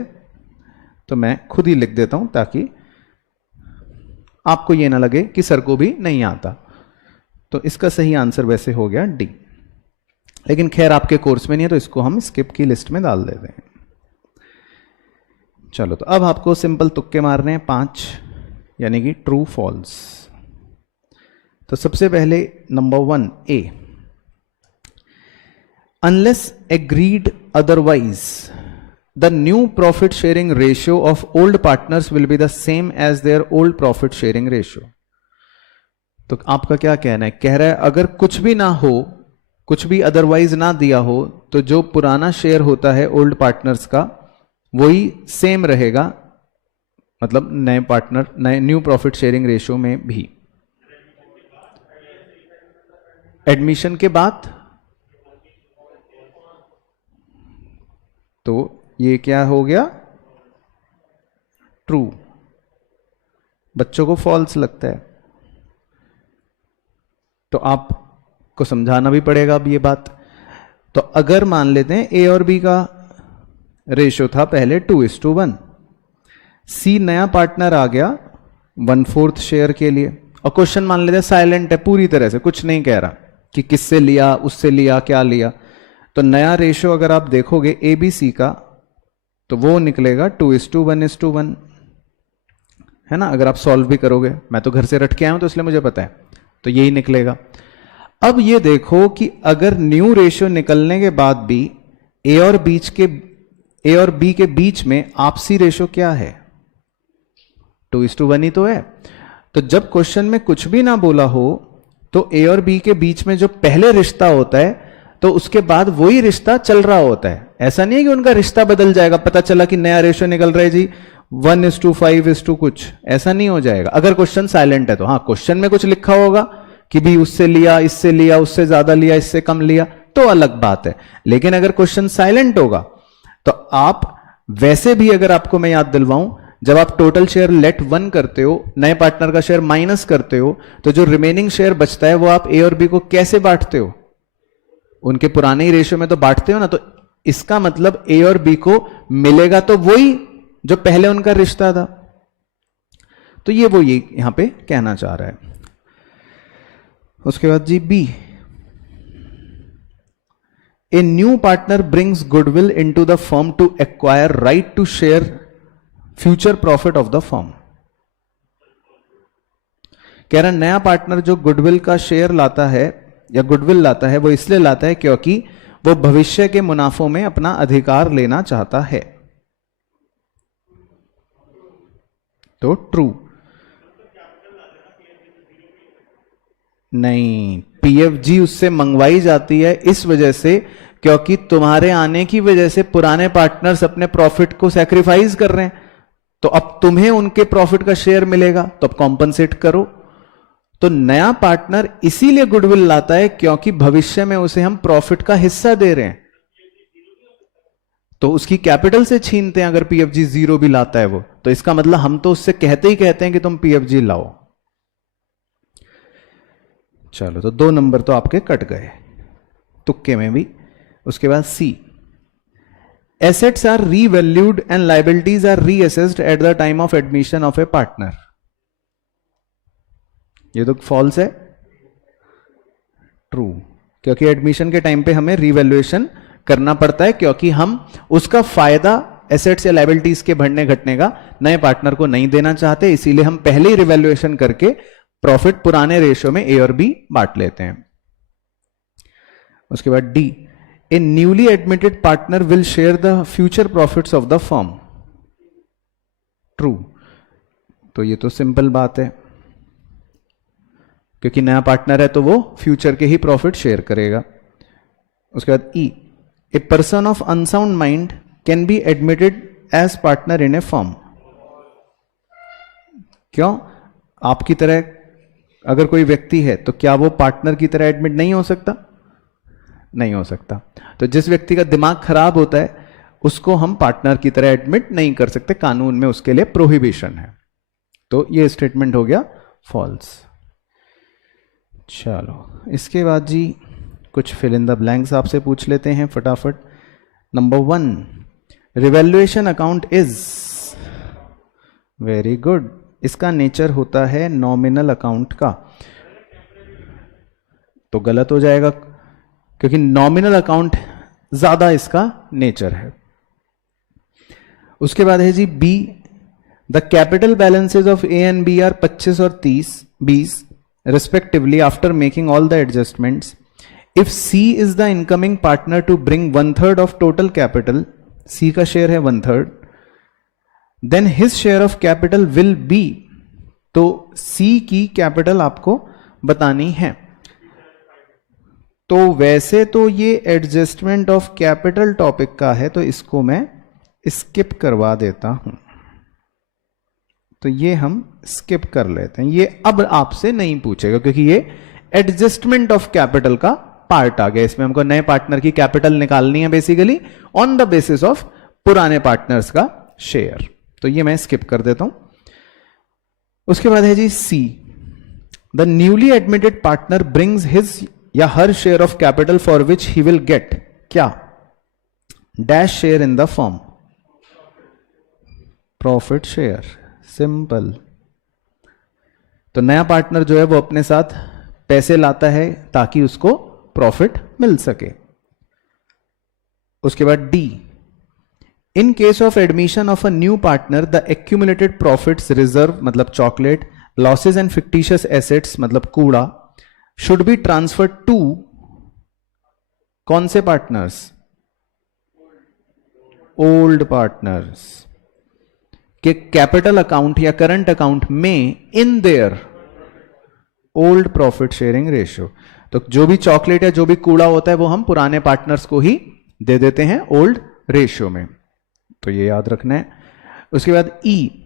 तो मैं खुद ही लिख देता हूं ताकि आपको ये ना लगे कि सर को भी नहीं आता। तो इसका सही आंसर वैसे हो गया डी, लेकिन खैर आपके कोर्स में नहीं है तो इसको हम स्किप की लिस्ट में डाल देते हैं। चलो तो अब आपको सिंपल तुक्के मारने हैं 5, यानी कि ट्रू फॉल्स। तो सबसे पहले number 1 A, unless agreed otherwise the new profit sharing ratio of old partners will be the same as their old profit sharing ratio. तो आपका क्या कहना है? कह रहा है अगर कुछ भी ना हो, कुछ भी अदरवाइज ना दिया हो, तो जो पुराना शेयर होता है ओल्ड पार्टनर्स का वही सेम रहेगा, मतलब नए पार्टनर नए न्यू प्रॉफिट शेयरिंग रेशियो में भी। एडमिशन के बाद तो ये क्या हो गया? ट्रू। बच्चों को फॉल्स लगता है, तो आपको समझाना भी पड़ेगा अब ये बात। तो अगर मान लेते हैं ए और बी का रेशियो था पहले 2:1, सी नया पार्टनर आ गया 1/4 शेयर के लिए, और क्वेश्चन मान लेते हैं साइलेंट है, पूरी तरह से कुछ नहीं कह रहा कि किससे लिया, उससे लिया, क्या लिया। तो नया रेशियो अगर आप देखोगे ए बी सी का, तो वो निकलेगा 2:1 है ना। अगर आप सॉल्व भी करोगे, मैं तो घर से रट के आया हूं तो इसलिए मुझे पता है, तो यही निकलेगा। अब ये देखो कि अगर न्यू रेशियो निकलने के बाद भी ए और बी के बीच में आपसी रेशियो क्या है? 2:1 ही तो है। तो जब क्वेश्चन में कुछ भी ना बोला हो, तो ए और बी के बीच में जो पहले रिश्ता होता है, तो उसके बाद वही रिश्ता चल रहा होता है। ऐसा नहीं है कि उनका रिश्ता बदल जाएगा, पता चला कि नया रेशियो निकल रहा है जी 1:5 कुछ, ऐसा नहीं हो जाएगा अगर क्वेश्चन साइलेंट है तो। हाँ, क्वेश्चन में कुछ लिखा होगा कि भी उससे लिया, इससे लिया, उससे ज्यादा लिया, इससे कम लिया, तो अलग बात है। लेकिन अगर क्वेश्चन साइलेंट होगा तो आप वैसे भी, अगर आपको मैं याद दिलवाऊं, जब आप टोटल शेयर लेट 1 करते हो, नए पार्टनर का शेयर माइनस करते हो, तो जो रिमेनिंग शेयर बचता है वो आप ए और बी को कैसे बांटते हो? उनके पुराने ही रेशियो में तो बांटते हो ना। तो इसका मतलब ए और बी को मिलेगा तो वही जो पहले उनका रिश्ता था। तो ये वो ये यहां पे कहना चाह रहा है। उसके बाद जी B, a new partner brings goodwill into the firm to acquire right to share future profit of the firm. कह रहा नया पार्टनर जो गुडविल का शेयर लाता है या गुडविल लाता है, वो इसलिए लाता है क्योंकि वो भविष्य के मुनाफों में अपना अधिकार लेना चाहता है। तो ट्रू नहीं, पीएफजी उससे मंगवाई जाती है इस वजह से क्योंकि तुम्हारे आने की वजह से पुराने पार्टनर्स अपने प्रॉफिट को सैक्रिफाइस कर रहे हैं, तो अब तुम्हें उनके प्रॉफिट का शेयर मिलेगा, तो अब कॉम्पनसेट करो। तो नया पार्टनर इसीलिए गुडविल लाता है क्योंकि भविष्य में उसे हम प्रॉफिट का हिस्सा दे रहे हैं, तो उसकी कैपिटल से छीनते हैं अगर पीएफजी 0 भी लाता है वो, तो इसका मतलब हम तो उससे कहते ही कहते हैं कि तुम पीएफजी लाओ। चलो, तो 2 नंबर तो आपके कट गए तुक्के में भी। उसके बाद C, assets are revalued and liabilities are reassessed at the time of admission of a partner. ये तो फॉल्स है। ट्रू, क्योंकि एडमिशन के टाइम पे हमें रीवैल्यूएशन करना पड़ता है, क्योंकि हम उसका फायदा एसेट्स या लायबिलिटीज के बढ़ने घटने का नए पार्टनर को नहीं देना चाहते, इसीलिए हम पहले ही रिवैल्यूएशन करके प्रॉफिट पुराने रेशियो में ए और बी बांट लेते हैं। उसके बाद D, A newly admitted partner will share the future profits of the firm. True, तो ये तो सिंपल बात है, क्योंकि नया पार्टनर है तो वो फ्यूचर के ही प्रॉफिट शेयर करेगा। उसके बाद E, a person of unsound mind can be admitted as partner in a firm. क्यों? आपकी तरह अगर कोई व्यक्ति है तो क्या वो पार्टनर की तरह एडमिट नहीं हो सकता? नहीं हो सकता। तो जिस व्यक्ति का दिमाग खराब होता है उसको हम पार्टनर की तरह एडमिट नहीं कर सकते, कानून में उसके लिए प्रोहिबिशन है। तो ये स्टेटमेंट हो गया फॉल्स। चलो, इसके बाद जी कुछ फिल इन द ब्लैंक्स आपसे पूछ लेते हैं फटाफट। Number 1, revaluation account is, very good, इसका नेचर होता है नॉमिनल अकाउंट का, तो गलत हो जाएगा क्योंकि नॉमिनल अकाउंट ज्यादा इसका नेचर है। उसके बाद है जी B, the capital balances of A and B are 25 और 20 respectively after making all the adjustments. If C is the incoming partner to bring 1/3 of total capital, C का शेयर है 1/3, then his share of capital will be, तो C की capital आपको बतानी है। तो वैसे तो ये एडजस्टमेंट ऑफ कैपिटल टॉपिक का है, तो इसको मैं स्किप करवा देता हूं, तो ये हम स्किप कर लेते हैं, ये अब आपसे नहीं पूछेगा क्योंकि ये एडजस्टमेंट ऑफ कैपिटल का पार्ट आ गया। इसमें हमको नए पार्टनर की कैपिटल निकालनी है basically on the basis of पुराने पार्टनर्स का शेयर, तो ये मैं स्किप कर देता हूं। उसके बाद है जी C, the newly admitted partner brings his or her share of capital for which he will get क्या, dash share in the firm, profit share, simple. तो नया पार्टनर जो है वो अपने साथ पैसे लाता है ताकि उसको प्रॉफिट मिल सके। उसके बाद D, in case of admission of a new partner the accumulated profits reserve मतलब chocolate, losses and fictitious assets मतलब कूड़ा, शुड बी ट्रांसफर्ड टू कौन से पार्टनर्स, ओल्ड पार्टनर्स के कैपिटल अकाउंट या करंट अकाउंट में in their old profit sharing ratio. तो जो भी चॉकलेट या जो भी कूड़ा होता है वो हम पुराने पार्टनर्स को ही दे देते हैं ओल्ड रेशियो में, तो ये याद रखना है। उसके बाद E,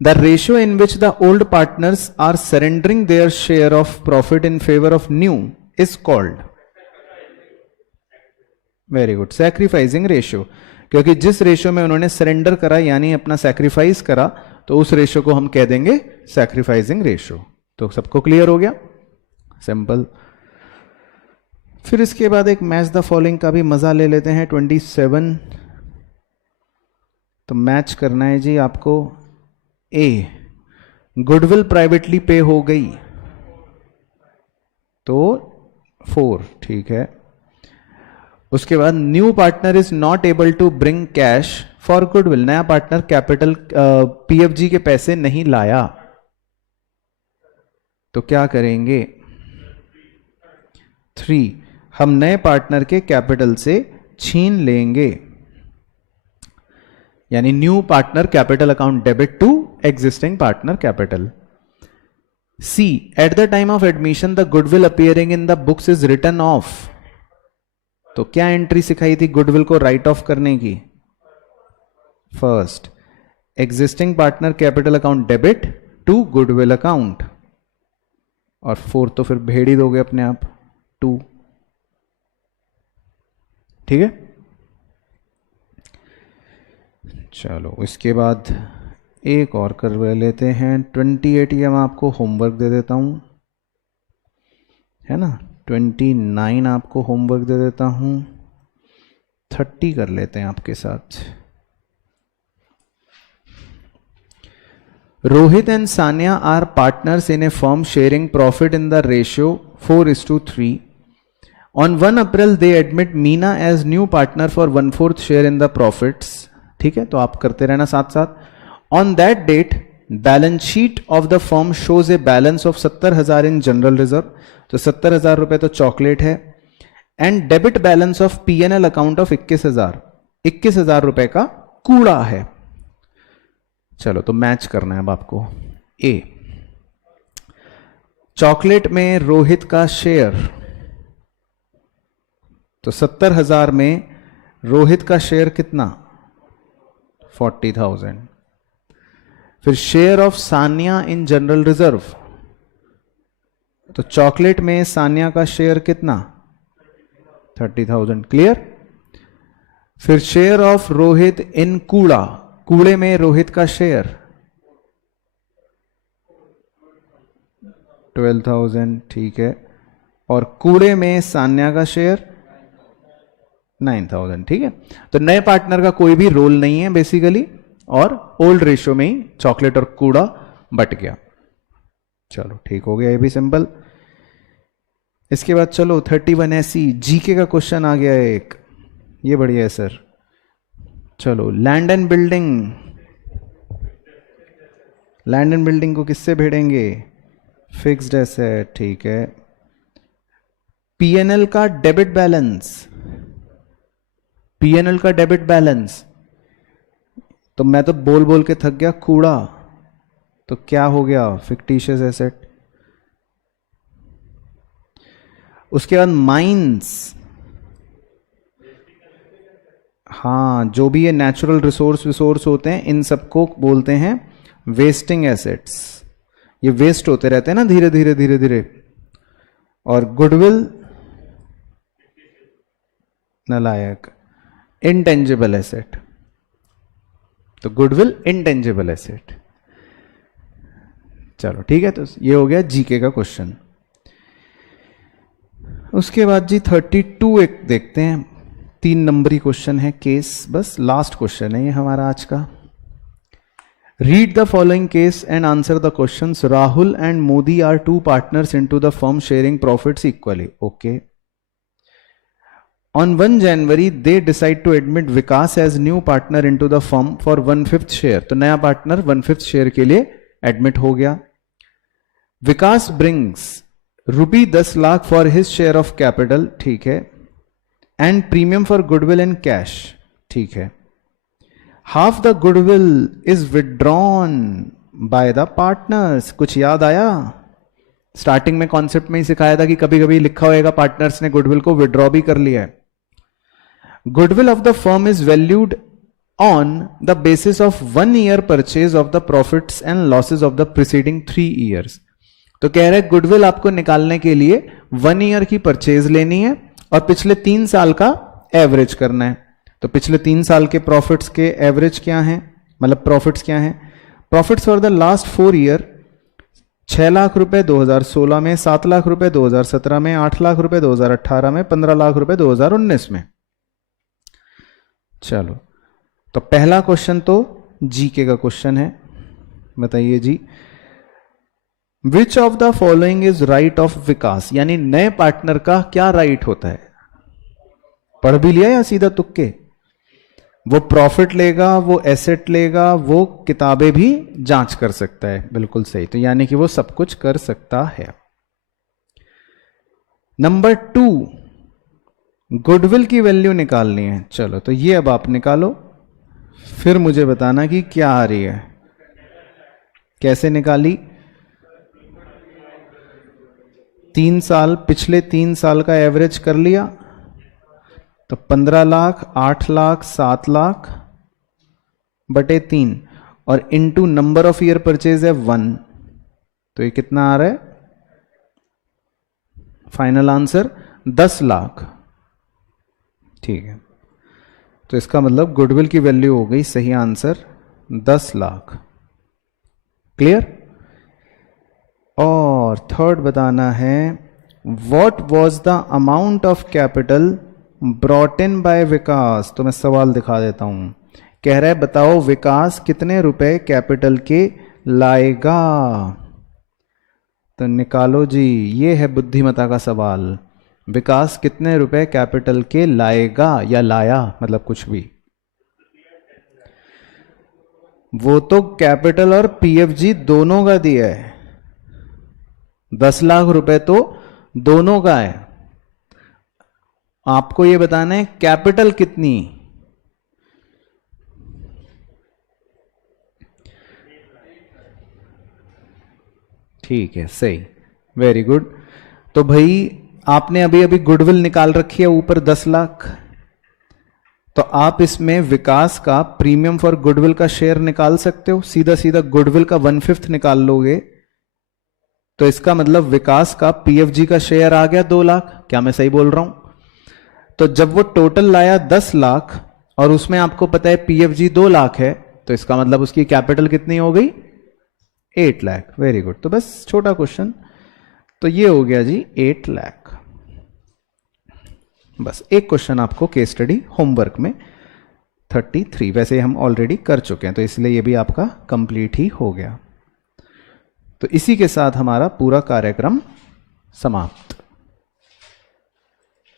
the ratio in which the old partners are surrendering their share of profit in favour of new is called, very good, sacrificing ratio, क्योंकि जिस रेशियो में उन्होंने सरेंडर करा यानी अपना सैक्रिफाइस करा तो उस रेशियो को हम कह देंगे सैक्रिफाइसिंग रेशियो। तो सबको क्लियर हो गया, सिंपल। फिर इसके बाद एक मैच द फॉलोइंग का भी मजा ले लेते हैं 27। तो मैच करना है जी आपको। ए, गुडविल प्राइवेटली पे हो गई तो 4, ठीक है। उसके बाद new partner is not able to bring cash for goodwill, नया पार्टनर कैपिटल पीएफजी के पैसे नहीं लाया, तो क्या करेंगे 3, हम नए पार्टनर के कैपिटल से छीन लेंगे, यानी new partner capital account debit to existing partner capital. C, at the time of admission the goodwill appearing in the books is written off, तो क्या एंट्री सिखाई थी गुडविल को राइट ऑफ करने की? First, existing partner capital account debit to goodwill account, और fourth तो फिर भेड़ ही दोगे अपने आप, 2। ठीक है, चलो इसके बाद एक और कर लेते हैं। 28 ये मैं आपको होमवर्क दे देता हूं, है ना। 29 आपको होमवर्क दे देता हूं। 30 कर लेते हैं आपके साथ। Rohit and Sania are partners in a firm sharing profit in the ratio 4:3। On 1 April they admit Meena as new partner for 1/4 share in the profits. ठीक है, तो आप करते रहना साथ साथ। On that date balance sheet of the firm shows a balance of 70,000 in general reserve, तो 70,000 रुपए तो चॉकलेट है, and debit balance of P&L account of 21,000 रुपए का कूड़ा है। चलो तो मैच करना है अब आपको। ए, चॉकलेट में रोहित का शेयर, तो 70,000 में रोहित का शेयर कितना? 40,000। फिर share of Sania in general reserve, तो चॉकलेट में सानिया का शेयर कितना? 30,000। क्लियर। फिर शेयर ऑफ रोहित इन कूड़ा, कूड़े में रोहित का शेयर 12,000। ठीक है, और कूड़े में सान्या का शेयर 9,000। ठीक है, तो नए पार्टनर का कोई भी रोल नहीं है बेसिकली, और ओल्ड रेशियो में ही चॉकलेट और कूड़ा बट गया। चलो ठीक हो गया, ये भी सिंपल। इसके बाद चलो 31 ऐसी जीके का क्वेश्चन आ गया है एक, ये बढ़िया है सर। चलो, land and building, land and building को किससे भेड़ेंगे? Fixed asset. ठीक है, पीएनएल का डेबिट बैलेंस, पीएनएल का डेबिट बैलेंस, तो मैं तो बोल बोल के थक गया, कूड़ा, तो क्या हो गया? Fictitious asset. उसके बाद माइंस, हाँ, जो भी ये नेचुरल रिसोर्स होते हैं इन सबको बोलते हैं वेस्टिंग एसेट्स। ये वेस्ट होते रहते हैं ना धीरे धीरे धीरे धीरे। और गुडविल नालायक, इंटेंजिबल एसेट, तो गुडविल इंटेंजिबल एसेट। चलो ठीक है, तो ये हो गया जीके का क्वेश्चन। उसके बाद जी 32 एक देखते हैं, 3 नंबरी क्वेश्चन है, केस, बस लास्ट क्वेश्चन है ये हमारा आज का। Read the following case and answer the questions. Rahul and Modi are 2 partners into the firm sharing profits equally. Okay. On 1 January, they decide to admit Vikas as new partner into the firm for 1/5 share. तो नया partner 1/5 share के लिए admit हो गया। विकास brings rupee 10 lakh for his share of capital, ठीक है, and premium for goodwill in cash, ठीक है। Half the goodwill is withdrawn by the partners. कुछ याद आया? स्टार्टिंग में कॉन्सेप्ट में ही सिखाया था कि कभी कभी लिखा होएगा पार्टनर्स ने गुडविल को विड्रॉ भी कर लिया है। Goodwill of the firm is valued on the basis of 1 year purchase of the profits and losses of the preceding 3 years. तो कह रहे हैं गुडविल आपको निकालने के लिए 1 ईयर की परचेज लेनी है और पिछले 3 साल का एवरेज करना है। तो पिछले 3 साल के प्रॉफिट्स के एवरेज क्या हैं, मतलब प्रॉफिट्स क्या हैं? Profits for the last 4 year 6 lakh रुपए 2016 में, 7 लाख रुपए 2017 में, 8 लाख रुपए 2018 में, 15 लाख रुपए 2019 में। चलो, तो पहला क्वेश्चन तो जीके का क्वेश्चन है, बताइए जी। Which of the following is right of Vikas, यानी नए पार्टनर का क्या राइट होता है? पढ़ भी लिया या सीधा तुक्के? वो प्रॉफिट लेगा, वो एसेट लेगा, वो किताबें भी जांच कर सकता है, बिल्कुल सही। तो यानी कि वो सब कुछ कर सकता है। नंबर 2, गुडविल की वैल्यू निकालनी है। चलो, तो ये अब आप निकालो, फिर मुझे बताना कि क्या आ रही है, कैसे निकाली। 3 साल, पिछले 3 साल का एवरेज कर लिया, तो 15 लाख, 8 लाख, 7 लाख बटे 3 और into number of year purchase है 1, तो ये कितना आ रहा है? Final answer 10 lakh. ठीक है, तो इसका मतलब गुडविल की वैल्यू हो गई सही आंसर 10 लाख। क्लियर? और थर्ड बताना है, what was the amount of capital brought in by Vikas. तो मैं सवाल दिखा देता हूं। कह रहा है बताओ विकास कितने रुपए कैपिटल के लाएगा। तो निकालो जी, ये है बुद्धिमता का सवाल। विकास कितने रुपए कैपिटल के लाएगा या लाया, मतलब कुछ भी। वो तो कैपिटल और पीएफजी दोनों का दिया है, 10 लाख रुपए तो दोनों का है। आपको ये बताना है कैपिटल कितनी। ठीक है, सही, वेरी गुड। तो भाई आपने अभी अभी गुडविल निकाल रखी है ऊपर 10 लाख, तो आप इसमें विकास का प्रीमियम फॉर गुडविल का शेयर निकाल सकते हो। सीधा सीधा गुडविल का 1/5 निकाल लोगे, तो इसका मतलब विकास का पीएफजी का शेयर आ गया 2 लाख। क्या मैं सही बोल रहा हूं? तो जब वो टोटल लाया 10 लाख और उसमें आपको पता है पीएफजी 2 लाख है, तो इसका मतलब उसकी कैपिटल कितनी हो गई? 8 लाख। Very good. तो बस छोटा क्वेश्चन, तो ये हो गया जी 8 लाख। बस एक क्वेश्चन आपको केस स्टडी होमवर्क में 33, वैसे हम ऑलरेडी कर चुके हैं, तो इसलिए ये भी आपका कंप्लीट ही हो गया। तो इसी के साथ हमारा पूरा कार्यक्रम समाप्त।